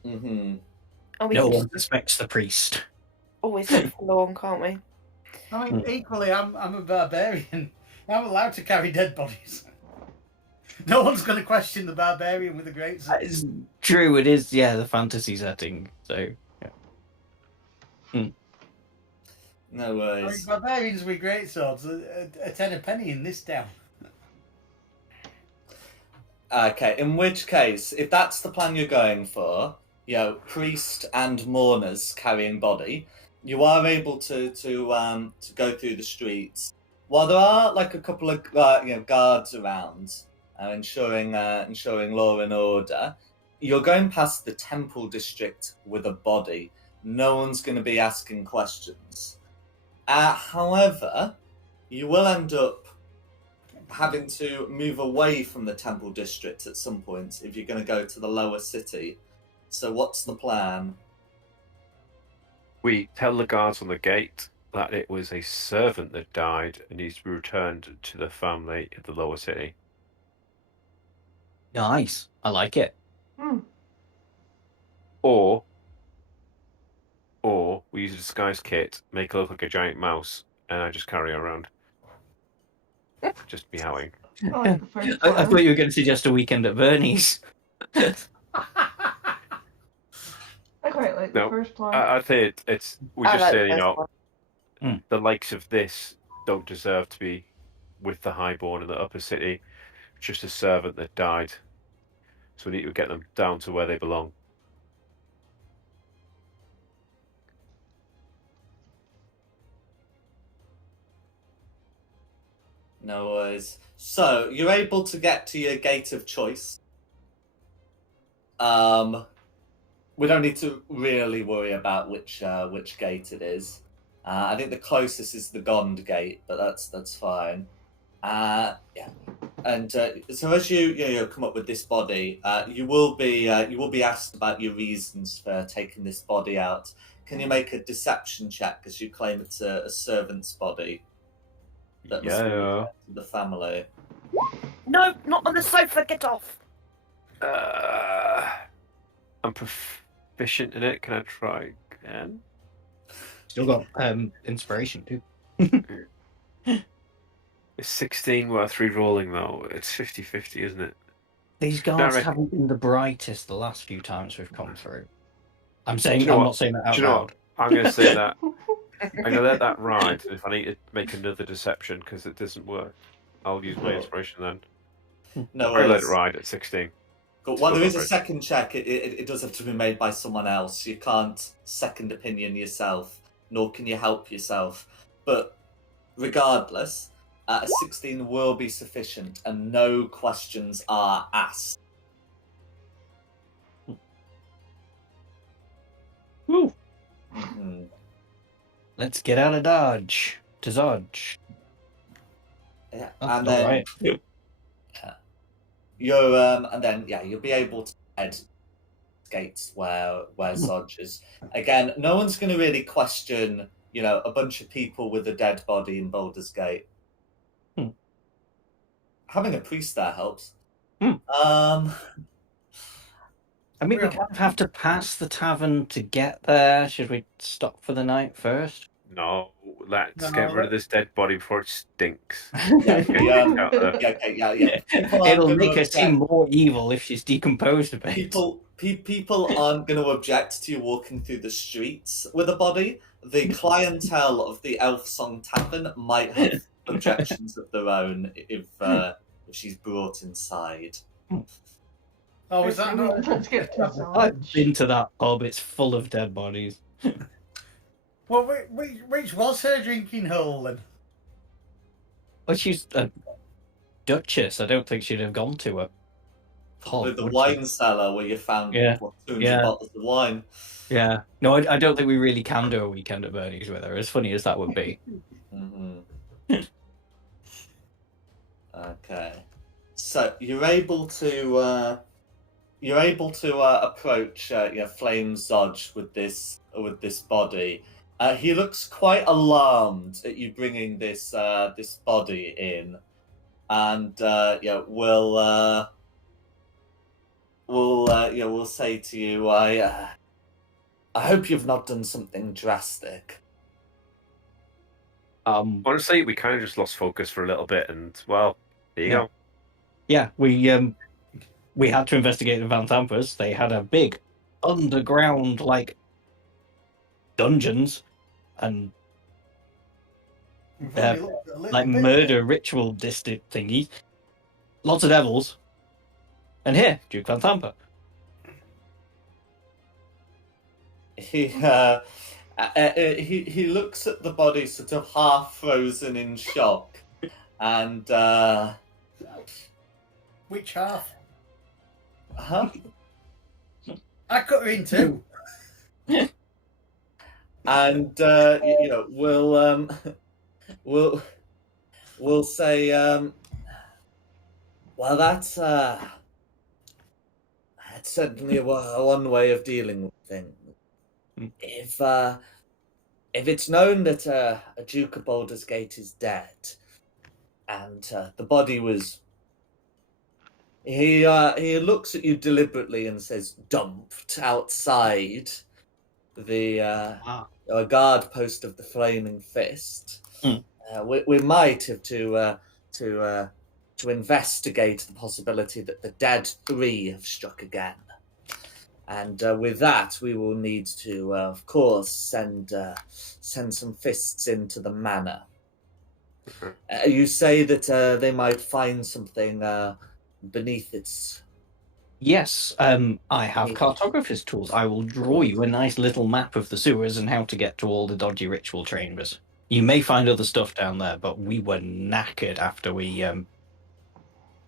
Mm-hmm. No one suspects the priest. Always look forlorn, can't we? I mean, equally, I'm a barbarian. I'm allowed to carry dead bodies. No one's going to question the barbarian with a greatsword. It's true, it is, yeah, the fantasy setting. So, yeah. No worries. I mean, barbarians with greatswords a tenner penny in this town. Okay, in which case, if that's the plan you're going for, priest and mourners carrying body, you are able to go through the streets. While there are like a couple of guards around, ensuring law and order, you're going past the temple district with a body. No one's going to be asking questions. However, you will end up having to move away from the temple district at some point if you're going to go to the lower city. So what's the plan? We tell the guards on the gate that it was a servant that died and needs to be returned to the family in the lower city. Nice. I like it. Or we use a disguise kit, make it look like a giant mouse, and I just carry it around. Just meowing. I thought you were going to suggest a weekend at Bernie's. I quite like the first plan. I'd say we just say, one. the likes of this don't deserve to be with the highborn in the upper city. Just a servant that died. So we need to get them down to where they belong. No worries. So you're able to get to your gate of choice. We don't need to really worry about which gate it is. I think the closest is the Gond gate, but that's fine. Yeah. And so as you come up with this body, you will be asked about your reasons for taking this body out. Can you make a deception check as you claim it's a servant's body? That was the family. No, not on the sofa. Get off. I'm proficient in it. Can I try again? Still got inspiration too. It's 16 worth re-rolling though. It's 50-50, isn't it? These guards haven't been the brightest the last few times we've come through. I'm not saying that out loud. I'm going to say that. I'm going to let that ride. If I need to make another deception because it doesn't work, I'll use my inspiration then. No I'll let worries. it ride at 16. But while there is a second check, it does have to be made by someone else. You can't second opinion yourself, nor can you help yourself. But regardless, a 16 will be sufficient, and no questions are asked. Woo. Mm-hmm. Let's get out of Dodge. To Dodge. Yeah, That's and then right. you'll be able to head gates where Zodge is. Again, no one's going to really question, a bunch of people with a dead body in Baldur's Gate. Hmm. Having a priest there helps. Hmm. I I mean, we kind of have to pass the tavern to get there. Should we stop for the night first? No, let's get rid of this dead body before it stinks. Yeah, Get yeah, out there. yeah. People aren't It'll going to make her seem more evil if she's decomposed a bit. People aren't going to object to you walking through the streets with a body. The clientele of the Elf Song Tavern might have objections of their own if she's brought inside. Oh, is that not? Let's get to I've been to that pub. It's full of dead bodies. Well, which was her drinking hole then? Well, she's a duchess. I don't think she'd have gone to a pub. With the would she? wine cellar where you found Yeah. 200 bottles of wine. Yeah. No, I don't think we really can do a weekend at Bernie's with her, as funny as that would be. Mm-hmm. Okay. So you're able to approach Flame Zodge with this body. He looks quite alarmed at you bringing this body in, and we'll say to you, I hope you've not done something drastic. Honestly, we kind of just lost focus for a little bit, and well, there you go. Yeah, we had to investigate the Van Tampers. They had a big underground dungeons and murder ritual district thingy. Lots of devils. And here, Duke Van Tamper. He looks at the body, sort of half frozen in shock, and which half? Huh? I cut her in two. And we'll say, well, that's certainly one way of dealing with things. If it's known that a Duke of Baldur's Gate is dead, and the body was, he looks at you deliberately and says, dumped outside the guard post of the Flaming Fist. We might have to investigate the possibility that the dead three have struck again. And with that, we will need to, of course, send some fists into the manor. You say that they might find something beneath its... Yes, I have cartographer's tools. I will draw you a nice little map of the sewers and how to get to all the dodgy ritual chambers. You may find other stuff down there, but we were knackered after we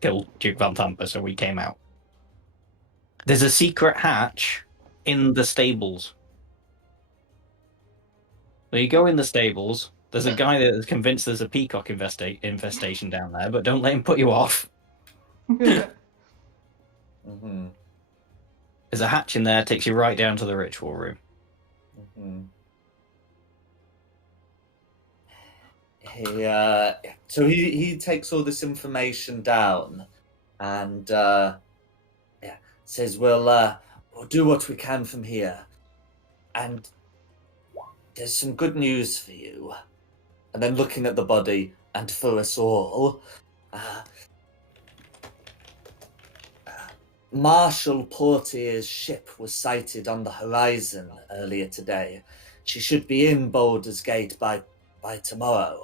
killed Duke Van Tamper, so we came out. There's a secret hatch in the stables. So you go in the stables. There's a guy that is convinced there's a peacock infestation down there, but don't let him put you off. Mm-hmm. There's a hatch in there, takes you right down to the ritual room. Mm-hmm. He takes all this information down and says, we'll do what we can from here. And there's some good news for you. And then looking at the body, and for us all, Marshal Portier's ship was sighted on the horizon earlier today. She should be in Baldur's Gate by tomorrow.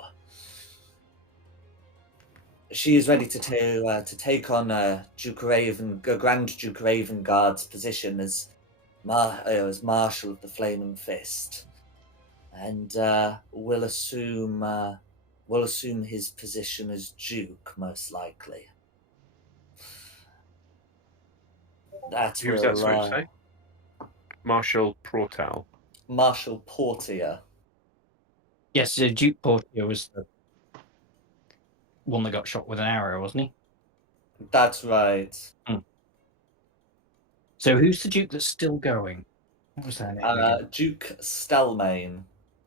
She is ready to take on Grand Duke Ravengard's position as Marshal of the Flaming Fist, and will assume his position as Duke, most likely. Who was that, sorry to say? Marshal Portal. Marshal Portier. Yes, Duke Portier was the one that got shot with an arrow, wasn't he? That's right. So who's the Duke that's still going? What was that name? Duke Stelmane.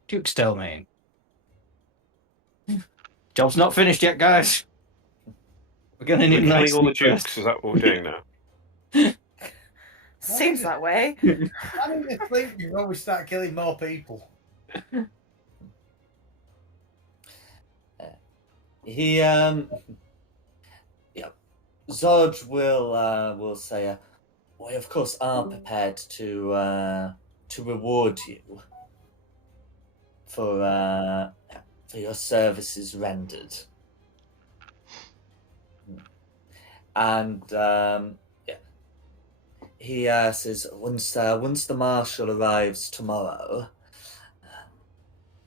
Duke Stelmane. Job's not finished yet, guys. We're going to need killing nice all the dukes. Is that what we're doing now? Seems that way. I need to sleep before we start killing more people. He yeah, Zod will say, we of course are prepared to reward you for your services rendered, and yeah, he says once the marshal arrives tomorrow,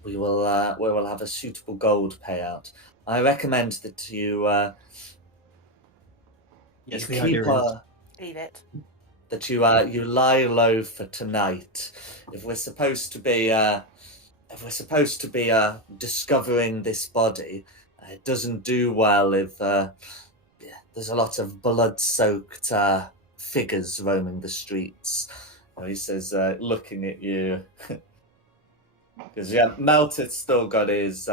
we will have a suitable gold payout. I recommend that you Yes, you the idea is. Leave it. that you lie low for tonight. If we're supposed to be discovering this body, it doesn't do well if there's a lot of blood-soaked figures roaming the streets. He says, looking at you, because Melted still got his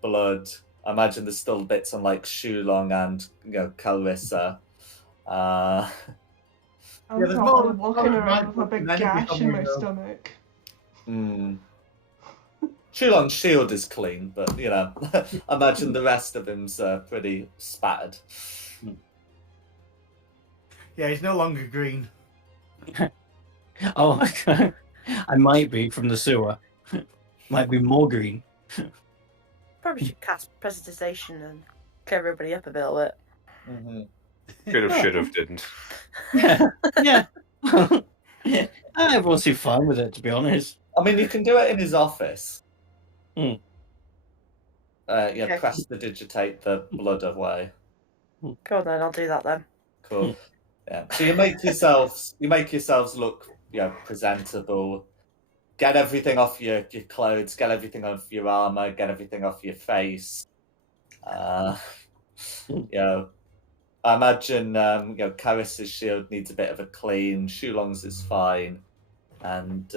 blood. I imagine there's still bits on like Shulong and Clarissa. I'm there's probably more- walking more around with a big than anything gash in my somewhere else. stomach. Shulong's shield is clean, but I imagine the rest of him's pretty spattered. Yeah, he's no longer green. Oh, I might be from the sewer. Might be more green. Probably should cast Prestidigitation and clear everybody up a little bit. Could have, should have, didn't. Yeah. Everyone seemed fine with it, to be honest. I mean, you can do it in his office. Hmm. Okay. Prestidigitate the blood away. Go on then, I'll do that then. Cool. Yeah. So you make yourselves look presentable. Get everything off your clothes, get everything off your armor, get everything off your face. I imagine Karis's shield needs a bit of a clean, Shulong's is fine. And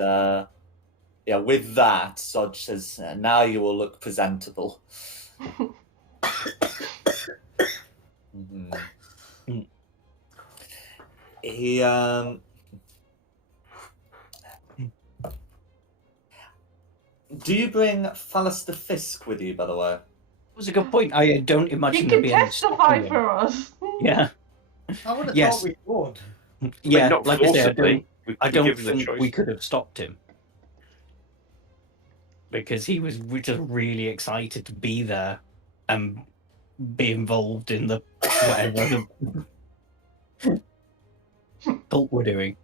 with that, Soj says, now you will look presentable. He do you bring Fallister Fisk with you, by the way? That was a good point. I don't imagine You there can being any testify stopping him. for us. Yeah. I would have Yes. thought we would. Yeah, not like I say, forcibly. I don't given the think choice. we could have stopped him. Because he was just really excited to be there and be involved in the whatever the cult were doing.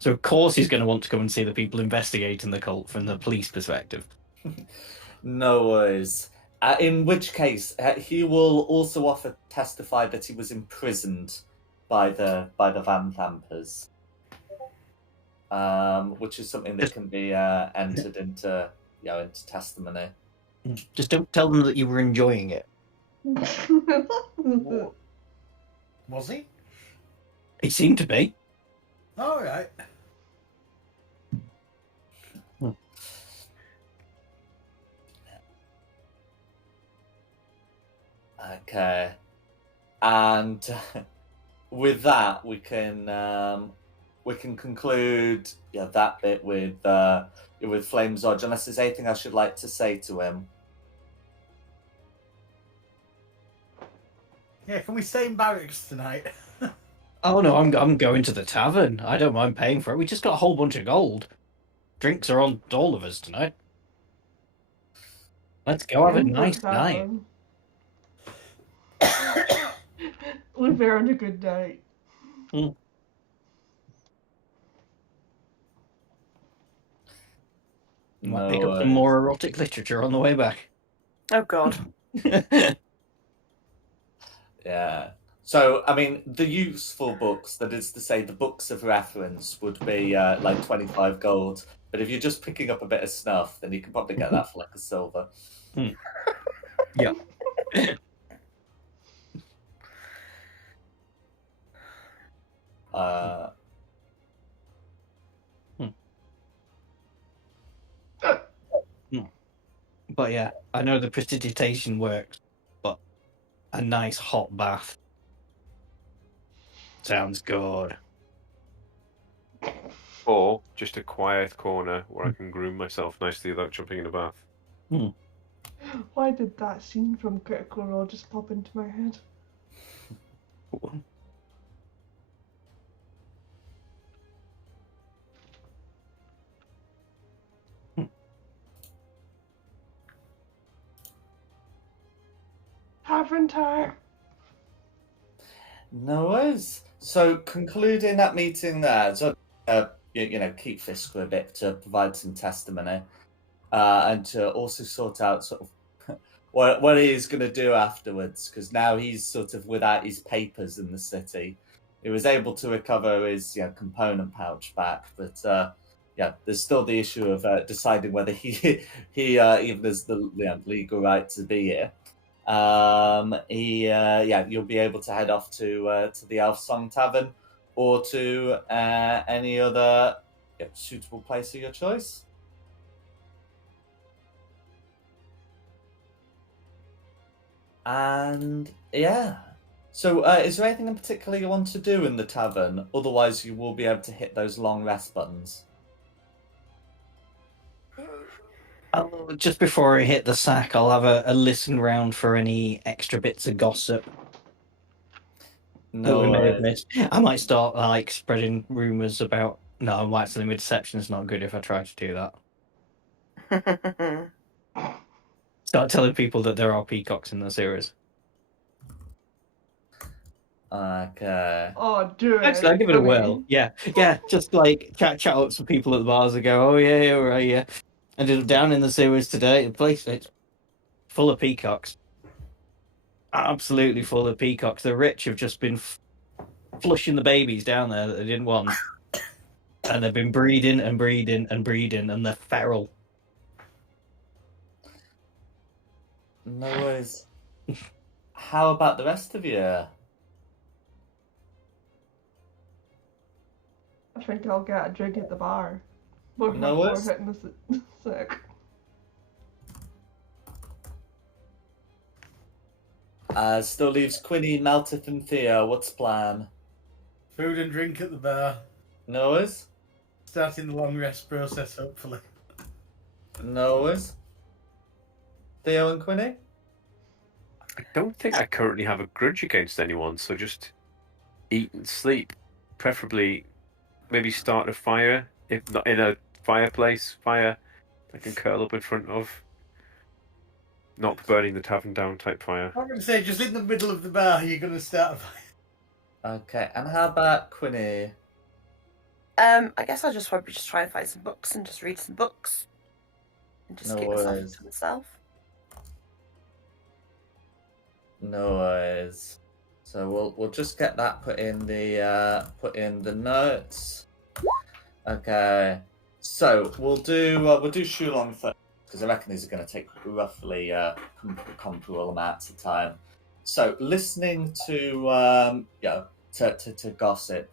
So of course he's going to want to come and see the people investigating the cult from the police perspective. No worries. In which case, he will also offer testify that he was imprisoned by the Van Thampers, which is something that can be entered into testimony. Just don't tell them that you were enjoying it. Was he? He seemed to be. All right. Okay, and with that we can conclude that bit with Flame Zodge, unless there's anything I should like to say to him. Yeah, can we stay in barracks tonight? Oh no, I'm going to the tavern. I don't mind paying for it. We just got a whole bunch of gold. Drinks are on all of us tonight. Let's go have a nice night. We're having a good night. Might pick up some more erotic literature on the way back. Oh god. Yeah. So, I mean, the useful books, that is to say, the books of reference, would be like 25 gold. But if you're just picking up a bit of snuff, then you can probably get that for like a silver. Yeah. But yeah, I know the prestidigitation works, but a nice hot bath sounds good. or just a quiet corner where I can groom myself nicely without jumping in a bath. Why did that scene from Critical Role just pop into my head? Tavern time. No worries. So, concluding that meeting there, so keep Fisk for a bit to provide some testimony, and to also sort out sort of what he's going to do afterwards, because now he's sort of without his papers in the city. He was able to recover his component pouch back, but there's still the issue of deciding whether he even has the legal right to be here. You'll be able to head off to the Elf Song Tavern or to any other suitable place of your choice. And so is there anything in particular you want to do in the tavern? Otherwise, you will be able to hit those long rest buttons. Just before I hit the sack, I'll have a listen round for any extra bits of gossip that we may have missed. I might start like spreading rumours about. No, actually, my deception is not good if I try to do that. Start telling people that there are peacocks in the series. Okay. Oh, do it. Actually, I'll give it a whirl. Yeah. Just like chat up to people at the bars and go, oh yeah, right, yeah. Ended up down in the sewers today. The place it's full of peacocks. Absolutely full of peacocks. The rich have just been flushing the babies down there that they didn't want, and they've been breeding and breeding and breeding, and they're feral. No worries. How about the rest of you? I think I'll get a drink at the bar. Before worries. hitting the sick. Still leaves Quinny, Meltith, and Theo. What's the plan? Food and drink at the bar. No worries. Starting the long rest process, hopefully. No worries. Theo and Quinny? I don't think I currently have a grudge against anyone, so just eat and sleep. Preferably, maybe start a fire, if not in a fireplace. Fire I can curl up in front of. Not burning the tavern down type fire. I'm going to say, just in the middle of the bar, you're going to start a fire. Okay, and how about Quinny? I guess I'll just probably just try and find some books and just read some books. And just keep myself to myself. No worries. So we'll just get that put in the notes. Okay. So we'll do Shulong first, because I reckon these are going to take roughly comparable amounts of time. So listening to to gossip,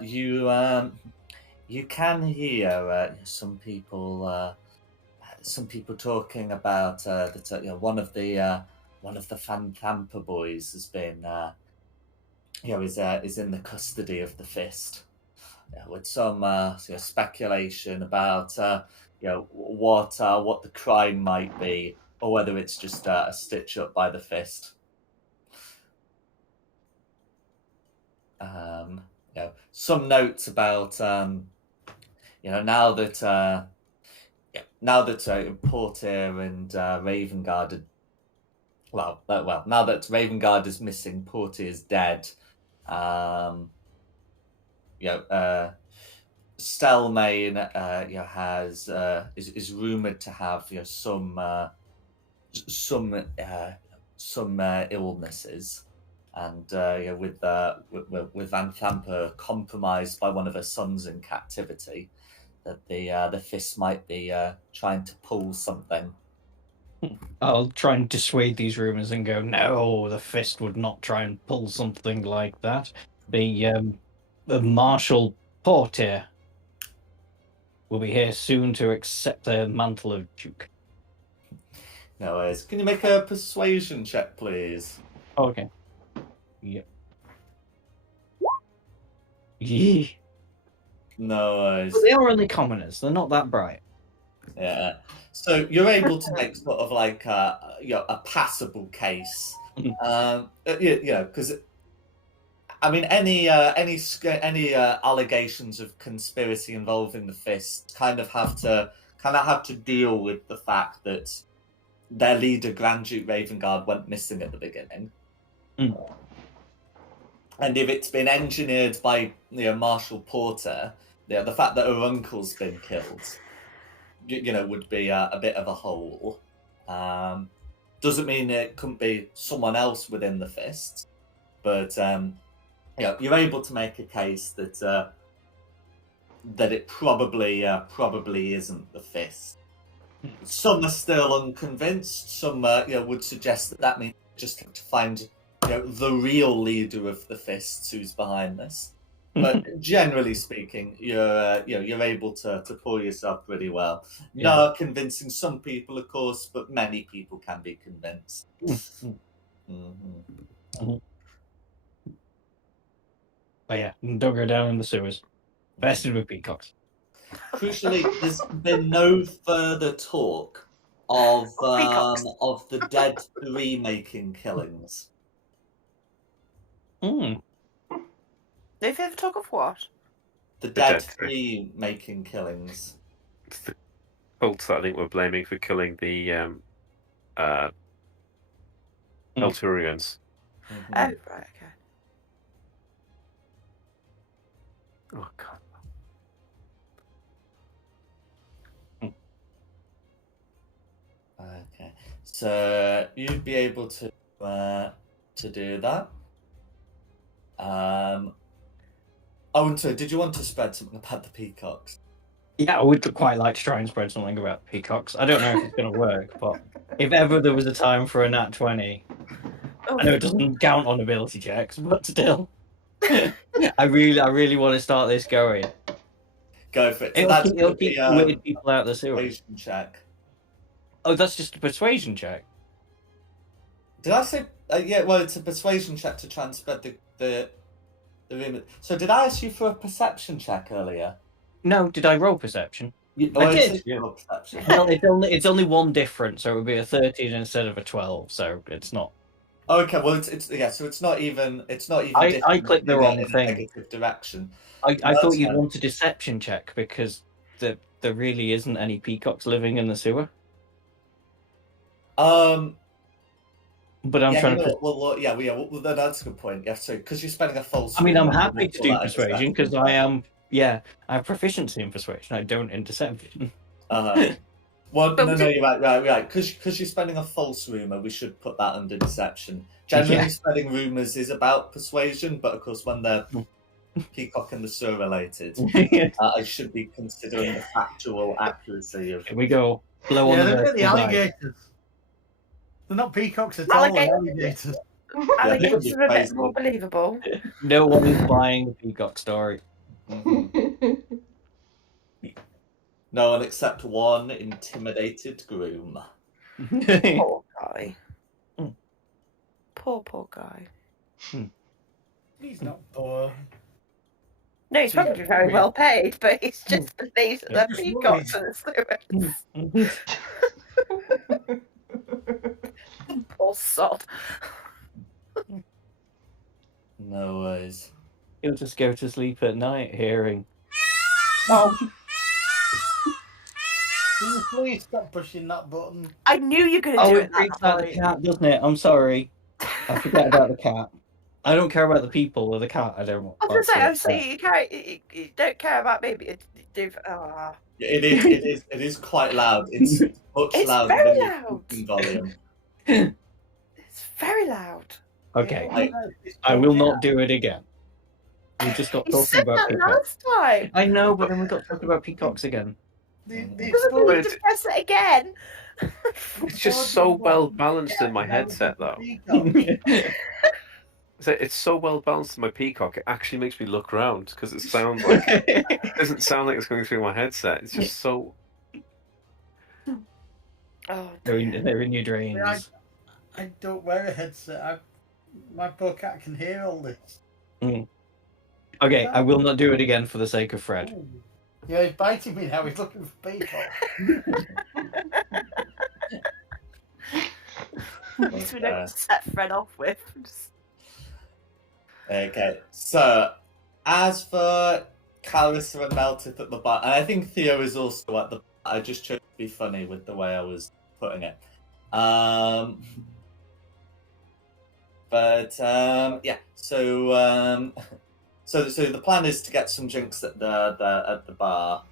you can hear some people talking about that one of the Fanthampa boys has been is in the custody of the Fist, with some speculation about what the crime might be, or whether it's just a stitch up by the Fist. Some notes about now that Portier and Ravengard now that Ravengard is missing, Portier is dead. Stelmane is rumored to have some illnesses, and with Van Thamper compromised by one of her sons in captivity, that the Fist might be trying to pull something. I'll try and dissuade these rumors and go, no, the Fist would not try and pull something like that. The Marshal Portier will be here soon to accept the mantle of Duke. No worries. Can you make a persuasion check, please? Okay. Yep. Yee. No worries. But they are only commoners. They're not that bright. Yeah. So you're able to make sort of like a passable case. Because I mean, any allegations of conspiracy involving the Fist kind of have to deal with the fact that their leader, Grand Duke Ravengard, went missing at the beginning. And if it's been engineered by Marshal Porter, the fact that her uncle's been killed, would be a bit of a hole. Doesn't mean it couldn't be someone else within the Fist, but you're able to make a case that it probably isn't the Fist. Some are still unconvinced. Some would suggest that means just have to find the real leader of the Fists who's behind this. But generally speaking, you're able to pull yourself pretty well. Yeah. Not convincing some people, of course, but many people can be convinced. But yeah, don't go down in the sewers. Bested with peacocks. Crucially, there's been no further talk of Peacocks. of the Dead 3 making killings. No further talk of what? The The Dead Dead 3 making killings. It's the cults that I think we're blaming for killing the Elturians. Oh, right, okay. Oh god. Okay, so you'd be able to do that. And so did you want to spread something about the peacocks? Yeah, I would quite like to try and spread something about peacocks. I don't know if it's going to work, but if ever there was a time for a nat 20, I know it doesn't count on ability checks, but still, I really want to start this going. Go for it. So It'll keep weird people out of the sewer. Persuasion check. Oh, that's just a persuasion check. Did I say? Yeah, well, it's a persuasion check to try and spread the rumor. So did I ask you for a perception check earlier? No, did I roll perception? I did. Yeah. Perception. Well, it's only one difference, so it would be a 13 instead of a 12. So it's not. Okay, well, so it's not even. I clicked the wrong in a thing. negative direction. I That's thought you'd fine. want a deception check because there really isn't any peacocks living in the sewer. But I'm trying to. Well, that's a good point. Yeah, so because you're spending a false. I mean, I'm rumor, happy to we'll do call that a persuasion because deception I check. am. Yeah, I have proficiency in persuasion. I don't in deception. Well, But no, you're right. Because you're spending a false rumor, we should put that under deception. Generally, Yeah. spreading rumors is about persuasion, but of course, when they're peacock and the sewer related, I should be considering the factual accuracy of. Here we go. Blow Yeah, on they're the die. alligators. They're not peacocks at all, they're alligators. Alligators are a bit more believable. No one is buying the peacock story. No one except one intimidated groom. Poor guy. Poor guy. He's not poor. No, he's probably very well paid, but he's just believes that they're Just peacocks and the sewers. Poor sod. No worries. He'll just go to sleep at night hearing. Oh, Can you please stop pushing that button? I knew you were going to Oh, do it it freaks that out the way. cat, doesn't it? I'm sorry. I forget about the cat. I don't care about the people or the cat. I don't. I was going to say, you don't care about me, but you do. It is quite loud. It's much It's louder very than the loud. speaking volume. It's very loud. Okay, I will not do it again. We just got You talking said about that peacocks. last time. I know, but then we got talking about peacocks again. The Doesn't mean you just press it again. It's just so well balanced in my headset, though. It's so well balanced in my peacock. It actually makes me look around because it sounds like it doesn't sound like it's going through my headset. It's just so. Oh, they're in your drains. I don't wear a headset. My poor cat can hear all this. Okay, I will not do it again for the sake of Fred. Ooh. Yeah, he's biting me now. He's looking for people. So we don't set Fred off with. Okay, so as for Callister and Meltith at the bar, and I think Theo is also at the bar. I just chose to be funny with the way I was putting it. Yeah, so the plan is to get some drinks at the bar,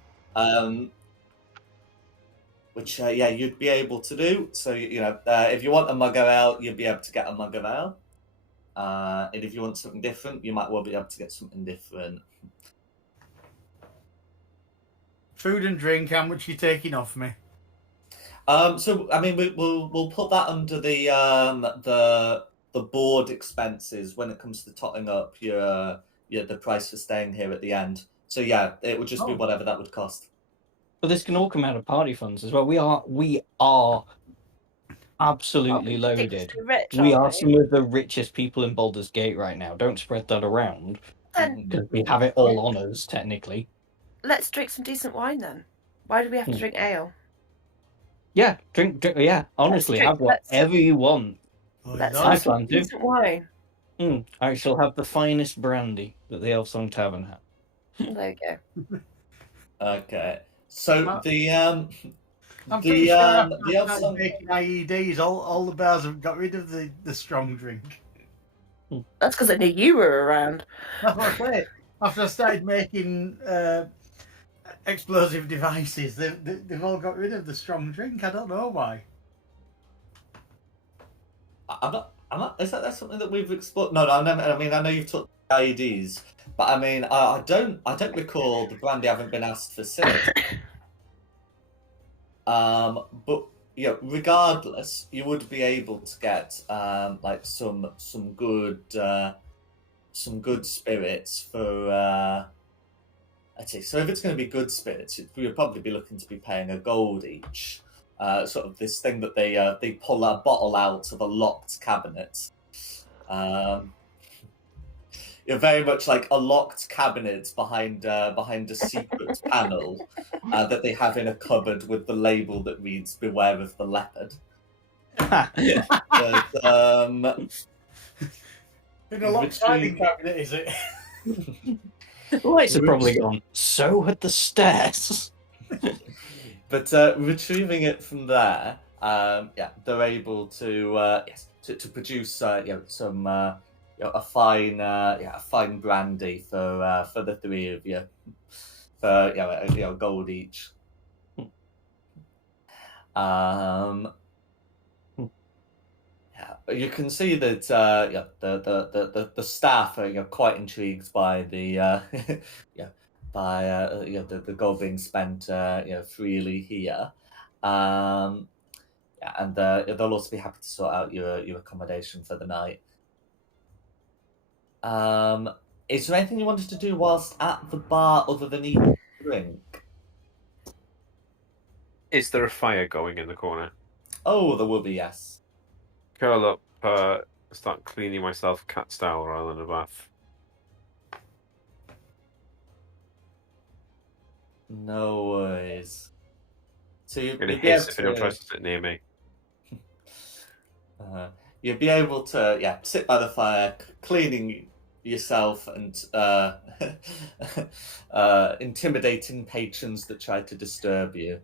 which you'd be able to do. So if you want a mug of ale, you'd be able to get a mug of ale. And if you want something different, you might well be able to get something different. Food and drink. How much are you taking off me? So I mean, we'll put that under the board expenses when it comes to totting up the price for staying here at the end. So yeah, it would just be whatever that would cost. But this can all come out of party funds as well. We are absolutely loaded. Rich, We are some of the richest people in Baldur's Gate right now. Don't spread that around because we have it all on us technically. Let's drink some decent wine then. Why do we have to drink ale? Yeah, drink. Yeah, honestly, have whatever you want. Let's have some decent wine. I shall have the finest brandy that the Elfsong Tavern has. There you go. Okay, so I'm pretty sure after making IEDs, all the bars have got rid of the strong drink. That's because I knew you were around. After I started making explosive devices, they've all got rid of the strong drink. I don't know why. I'm not. Is that something that we've explored? No, I've never. I mean, I know you've talked about IEDs, but I mean, I don't recall the brandy having been asked for since. But regardless, you would be able to get like some good spirits for. Let's see. So if it's going to be good spirits, you'll probably be looking to be paying a gold each. Sort of this thing that they pull a bottle out of a locked cabinet. You're very much like a locked cabinet behind a secret panel that they have in a cupboard with the label that reads "Beware of the leopard." In a locked filing cabinet, is it? The lights are probably gone. So had the stairs. But retrieving it from there, they're able to to produce some a fine brandy for the three of you for a gold each. You can see that the staff are quite intrigued by the the gold being spent freely here, and they'll also be happy to sort out your accommodation for the night. Is there anything you wanted to do whilst at the bar other than eat and drink? Is there a fire going in the corner? Oh, there will be, yes. Curl up, start cleaning myself cat style rather than a bath. No worries. So I'm gonna hiss if anyone tries to sit near me. You'll be able to sit by the fire, cleaning yourself and intimidating patrons that try to disturb you.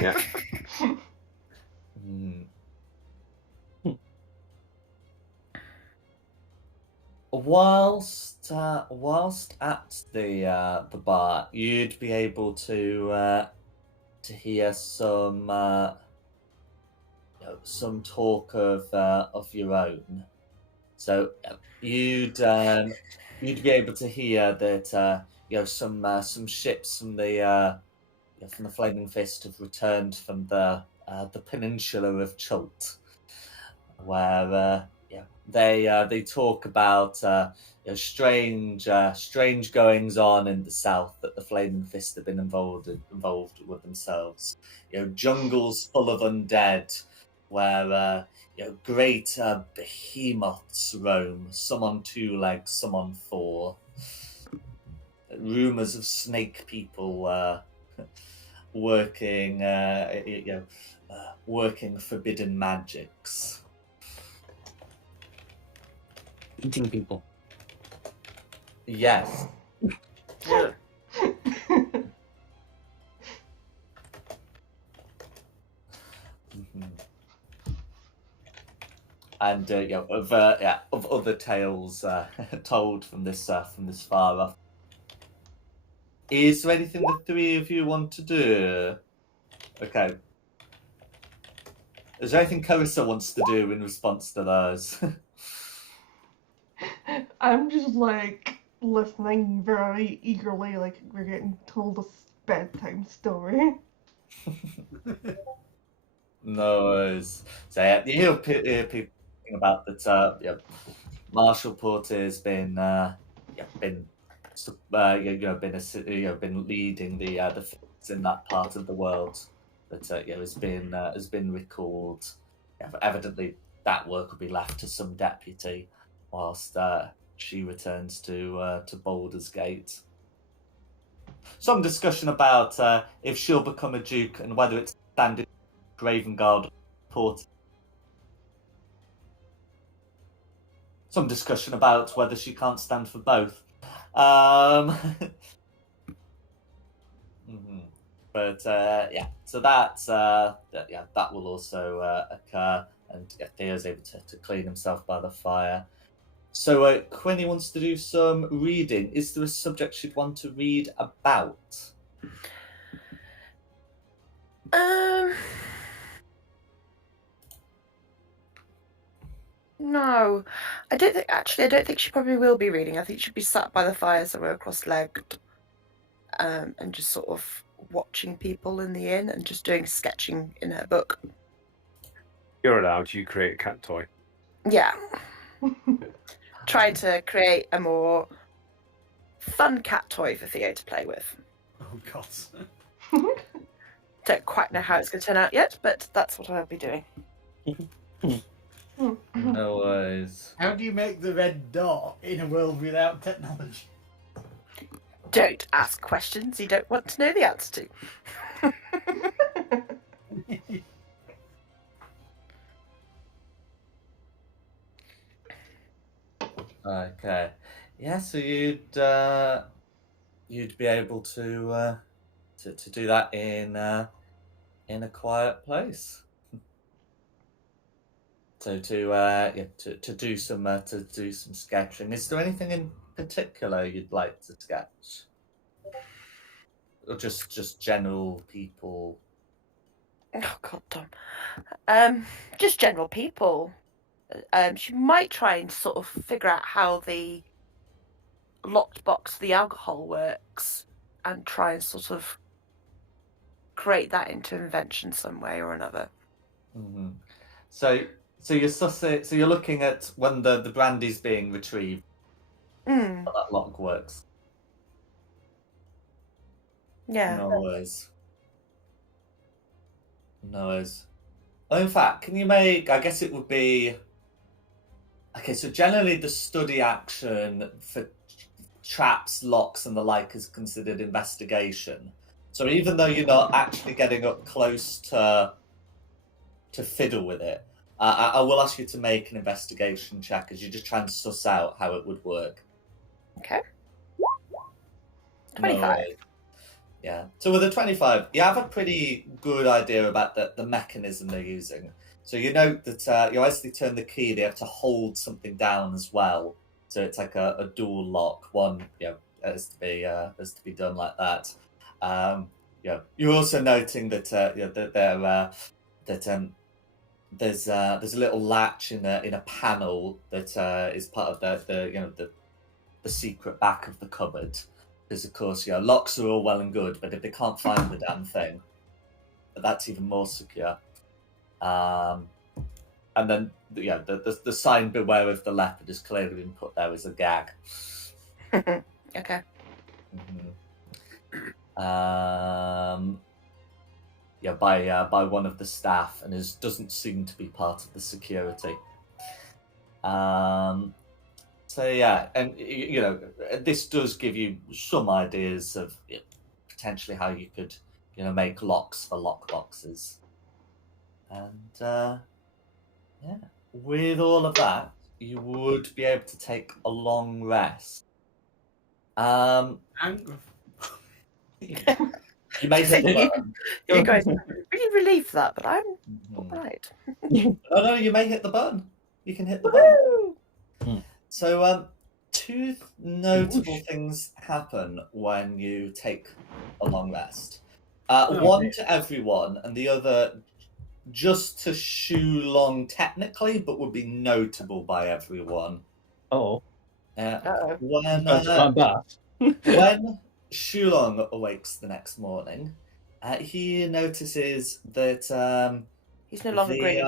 Yeah. Whilst at the bar, you'd be able to hear some talk of your own. So you'd be able to hear that some ships from the Flaming Fist have returned from the peninsula of Chult, where they talk about strange goings on in the south that the Flaming Fist have been involved with themselves. Jungles full of undead, where great behemoths roam, some on 2 legs, some on 4. rumors of snake people working, working forbidden magics. Eating people. Yes. Yeah. Mhm. And of other tales told from this far off. Is there anything the three of you want to do? Okay. Is there anything Carissa wants to do in response to those? I'm just like listening very eagerly, like we're getting told a bedtime story. No worries. So you hear people talking about that. Marshall Porter's been been been leading the things in that part of the world that has been recalled. Yeah, but evidently that work will be left to some deputy whilst she returns to Baldur's Gate. Some discussion about if she'll become a duke and whether it's standing Gravengard Porter. Some discussion about whether she can't stand for both. Mhm. But so that will also occur, and Theo's able to clean himself by the fire. So Quinny wants to do some reading. Is there a subject she'd want to read about? No, I don't think. Actually, I don't think she probably will be reading. I think she'd be sat by the fire somewhere cross-legged, and just sort of watching people in the inn and just doing sketching in her book. You're allowed. You create a cat toy. Yeah. Trying to create a more fun cat toy for Theo to play with. Oh God. Don't quite know how it's going to turn out yet, but that's what I'll be doing. No worries. How do you make the red dot in a world without technology? Don't ask questions you don't want to know the answer to. Okay. Yeah, so you'd be able to do that in a quiet place. So to do some sketching. Is there anything in particular you'd like to sketch, or just general people? Oh God, Tom. Just general people. She might try and sort of figure out how the locked box of the alcohol works, and try and sort of create that into an invention some way or another. Mm-hmm. So you're looking at when the brandy's being retrieved. Mm. How that lock works. Yeah. No worries. No worries. Oh, in fact, can you make? I guess it would be. Okay, so generally the study action for traps, locks, and the like is considered investigation. So even though you're not actually getting up close to fiddle with it, I will ask you to make an investigation check as you're just trying to suss out how it would work. Okay. No 25. way. Yeah. So with a 25, you have a pretty good idea about the mechanism they're using. So you know that as they turn the key, they have to hold something down as well. So it's like a dual lock. One, has to be done like that. You're also noting that there's a little latch in a panel that is part of the secret back of the cupboard. Because of course, locks are all well and good, but if they can't find the damn thing, that's even more secure. And then the sign "Beware of the leopard" has clearly been put there as a gag. Okay. Mm-hmm. By one of the staff, and doesn't seem to be part of the security. So yeah, and you know, this does give you some ideas of potentially how you could, you know, make locks for lockboxes. And yeah, with all of that, you would be able to take a long rest. And You may hit the button. You guys are really relieved for that, but I'm all Mhm. right. Oh no, you may hit the button. You can hit the button. Woo! So, two notable Whoosh. things happen when you take a long rest. Oh, One to everyone, and the other just to Shulong technically, but would be notable by everyone. Oh, Uh-oh. When Shulong awakes the next morning, he notices that He's no longer green.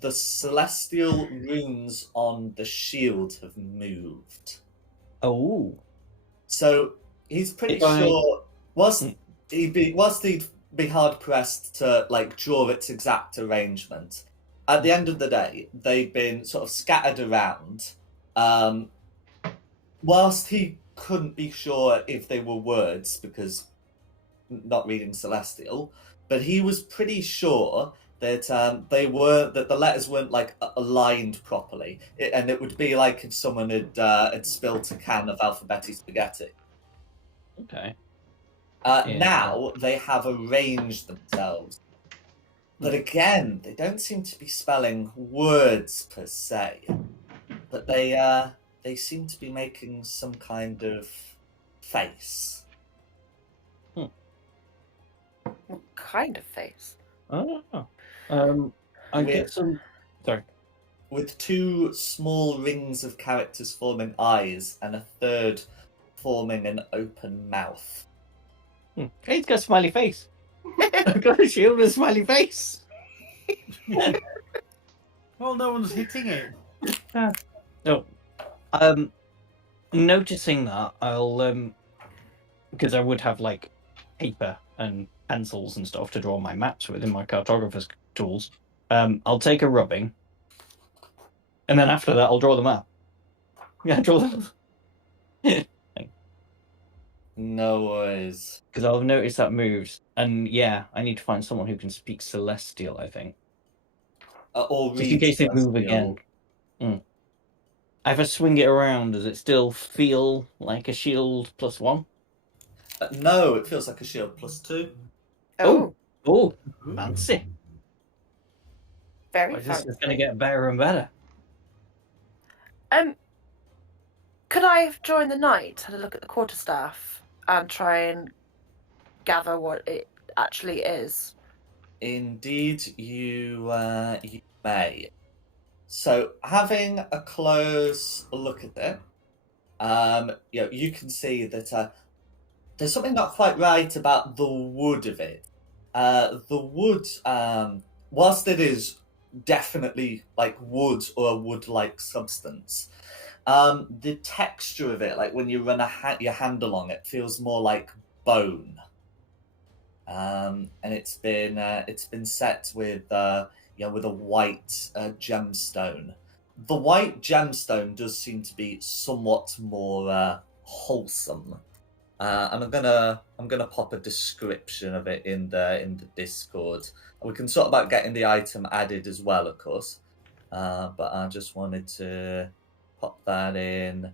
the celestial runes on the shield have moved. oh, So he's pretty If I- sure. Whilst he'd be hard pressed to like draw its exact arrangement, at the end of the day, they've been sort of scattered around. Whilst he couldn't be sure if they were words because not reading celestial, but he was pretty sure that that the letters weren't like aligned properly, and it would be like if someone had spilt a can of alphabetti spaghetti. okay. Now they have arranged themselves, but again, they don't seem to be spelling words per se, but they seem to be making some kind of face. What kind of face? Oh, I get some. Sorry. With two small rings of characters forming eyes and a third forming an open mouth. Hey, he's got a smiley face. I've got a shield with a smiley face. well, no one's hitting it. No. Noticing that, I'll because I would have like paper and pencils and stuff to draw my maps with in my cartographer's tools. I'll take a rubbing, and then after that, I'll draw the map. Yeah, draw them. No worries. Because I'll have noticed that moves, and yeah, I need to find someone who can speak Celestial. I think, Or just in read case they move celestial. again. If I swing it around, does it still feel like a shield +1? No, it feels like a shield +2. Oh, Oh, fancy! very This fancy. is going to get better and better. Could I have joined the night, had a look at the quarterstaff, and try and gather what it actually is? Indeed, you may. So, having a close look at it, you can see that there's something not quite right about the wood of it. The wood, whilst it is definitely like wood or a wood-like substance, the texture of it, like when you run your hand along it, feels more like bone. And it's been set with with a white gemstone. The white gemstone does seem to be somewhat more wholesome. And I'm gonna pop a description of it in the Discord. We can sort about getting the item added as well, of course. But I just wanted to pop that in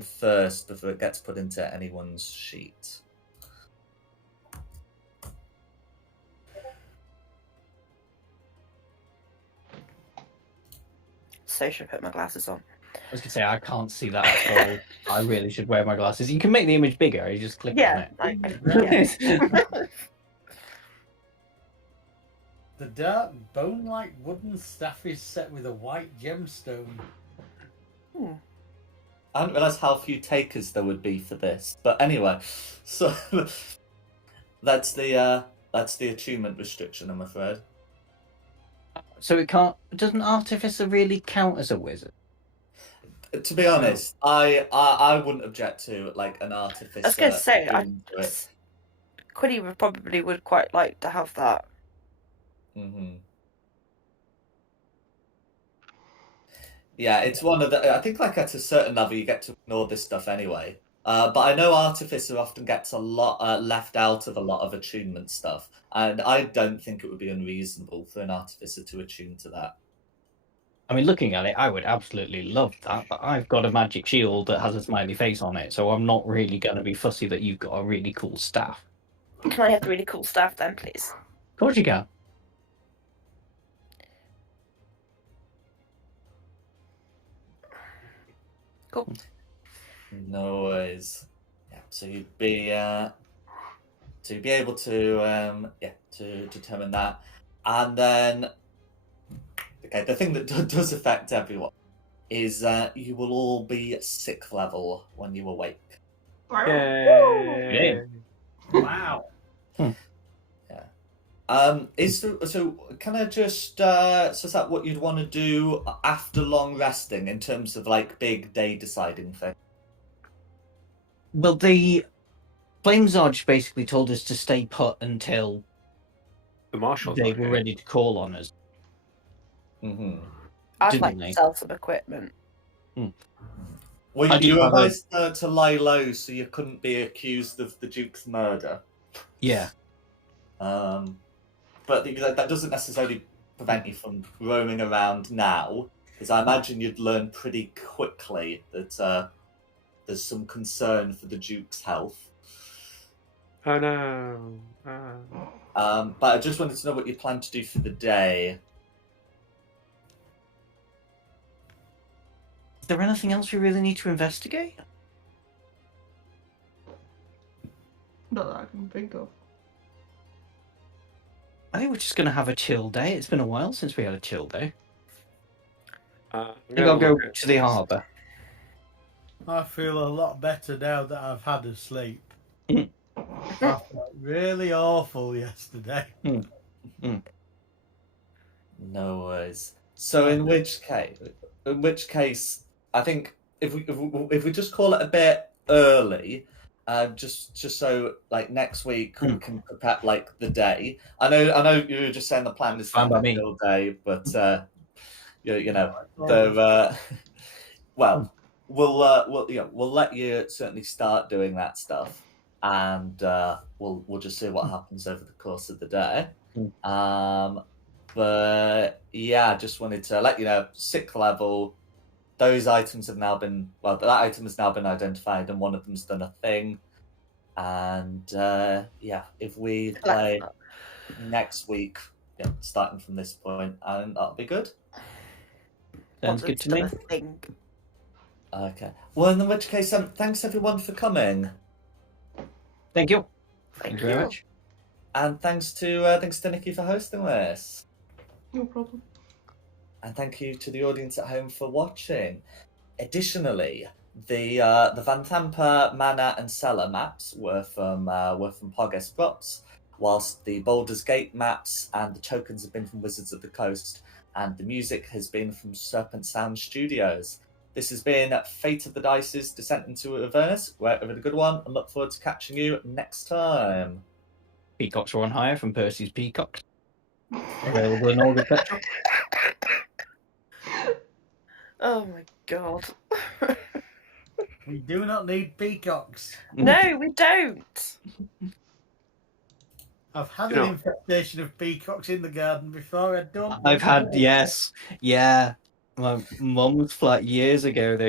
first before it gets put into anyone's sheet. So should I put my glasses on? I was going to say, I can't see that at all. I really should wear my glasses. You can make the image bigger, you just click on it. Yeah. The dark, bone-like wooden staff is set with a white gemstone. I didn't realise how few takers there would be for this. But anyway, so that's the attunement restriction, I'm afraid. So it can't. Doesn't Artificer really count as a wizard? To be honest, I wouldn't object to like an artificer. I was going to say, doing Quinny probably would quite like to have that. Yeah, it's one of the. I think like at a certain level, you get to ignore this stuff anyway. But I know Artificer often gets a lot left out of a lot of attunement stuff, and I don't think it would be unreasonable for an Artificer to attune to that. I mean, looking at it, I would absolutely love that, but I've got a magic shield that has a smiley face on it, so I'm not really going to be fussy that you've got a really cool staff. Can I have the really cool staff then, please? Of course you can. Cool. No worries. Yeah, so you'd be able to to determine that, and then okay, the thing that does affect everyone is you will all be sick level when you awake. Yay! Wow. So can I just so is that what you'd want to do after long resting in terms of like big day deciding thing? Well, the Flame Zarge basically told us to stay put until The marshals. they were ready to call on us. Mm-hmm. I'd Didn't like they? to sell some equipment. Well, I do you were have a- advised to lie low so you couldn't be accused of the Duke's murder. Yeah. But that doesn't necessarily prevent you from roaming around now, because I imagine you'd learn pretty quickly that there's some concern for the Duke's health. Oh no! But I just wanted to know what you plan to do for the day. Is there anything else we really need to investigate? Not that I can think of. I think we're just going to have a chill day. It's been a while since we had a chill day. I think I'll go to the harbour. I feel a lot better now that I've had a sleep. Mm. I felt really awful yesterday. No worries. So in which case, I think if we just call it a bit early, just so like next week we can prepare like the day. I know you were just saying the plan is Fine by me. all day, but you know the well we'll let you certainly start doing that stuff, and we'll just see what happens over the course of the day. But yeah, I just wanted to let you know, sick level, those items have now been, well, that item has now been identified and one of them's done a thing. And yeah, if we play next week, yeah, starting from this point, and that'll be good. Sounds good to me. Okay. Well, in which case, thanks everyone for coming. Thank you. Thank you very much. And thanks to Nikki for hosting this. No problem. And thank you to the audience at home for watching. Additionally, the Van Thampa Manor and Cellar maps were from Poggest Props, whilst the Baldur's Gate maps and the tokens have been from Wizards of the Coast, and the music has been from Serpent Sound Studios. This has been Fate of the Dice's Descent into Avernus. We're having a good one, and look forward to catching you next time. Peacocks are on hire from Percy's Peacock. Available in all the petrol. Oh my god. We do not need peacocks. No, we don't. I've had an infestation of peacocks in the garden before. I don't. I've had, yes. Yeah. My mum's flat years ago, they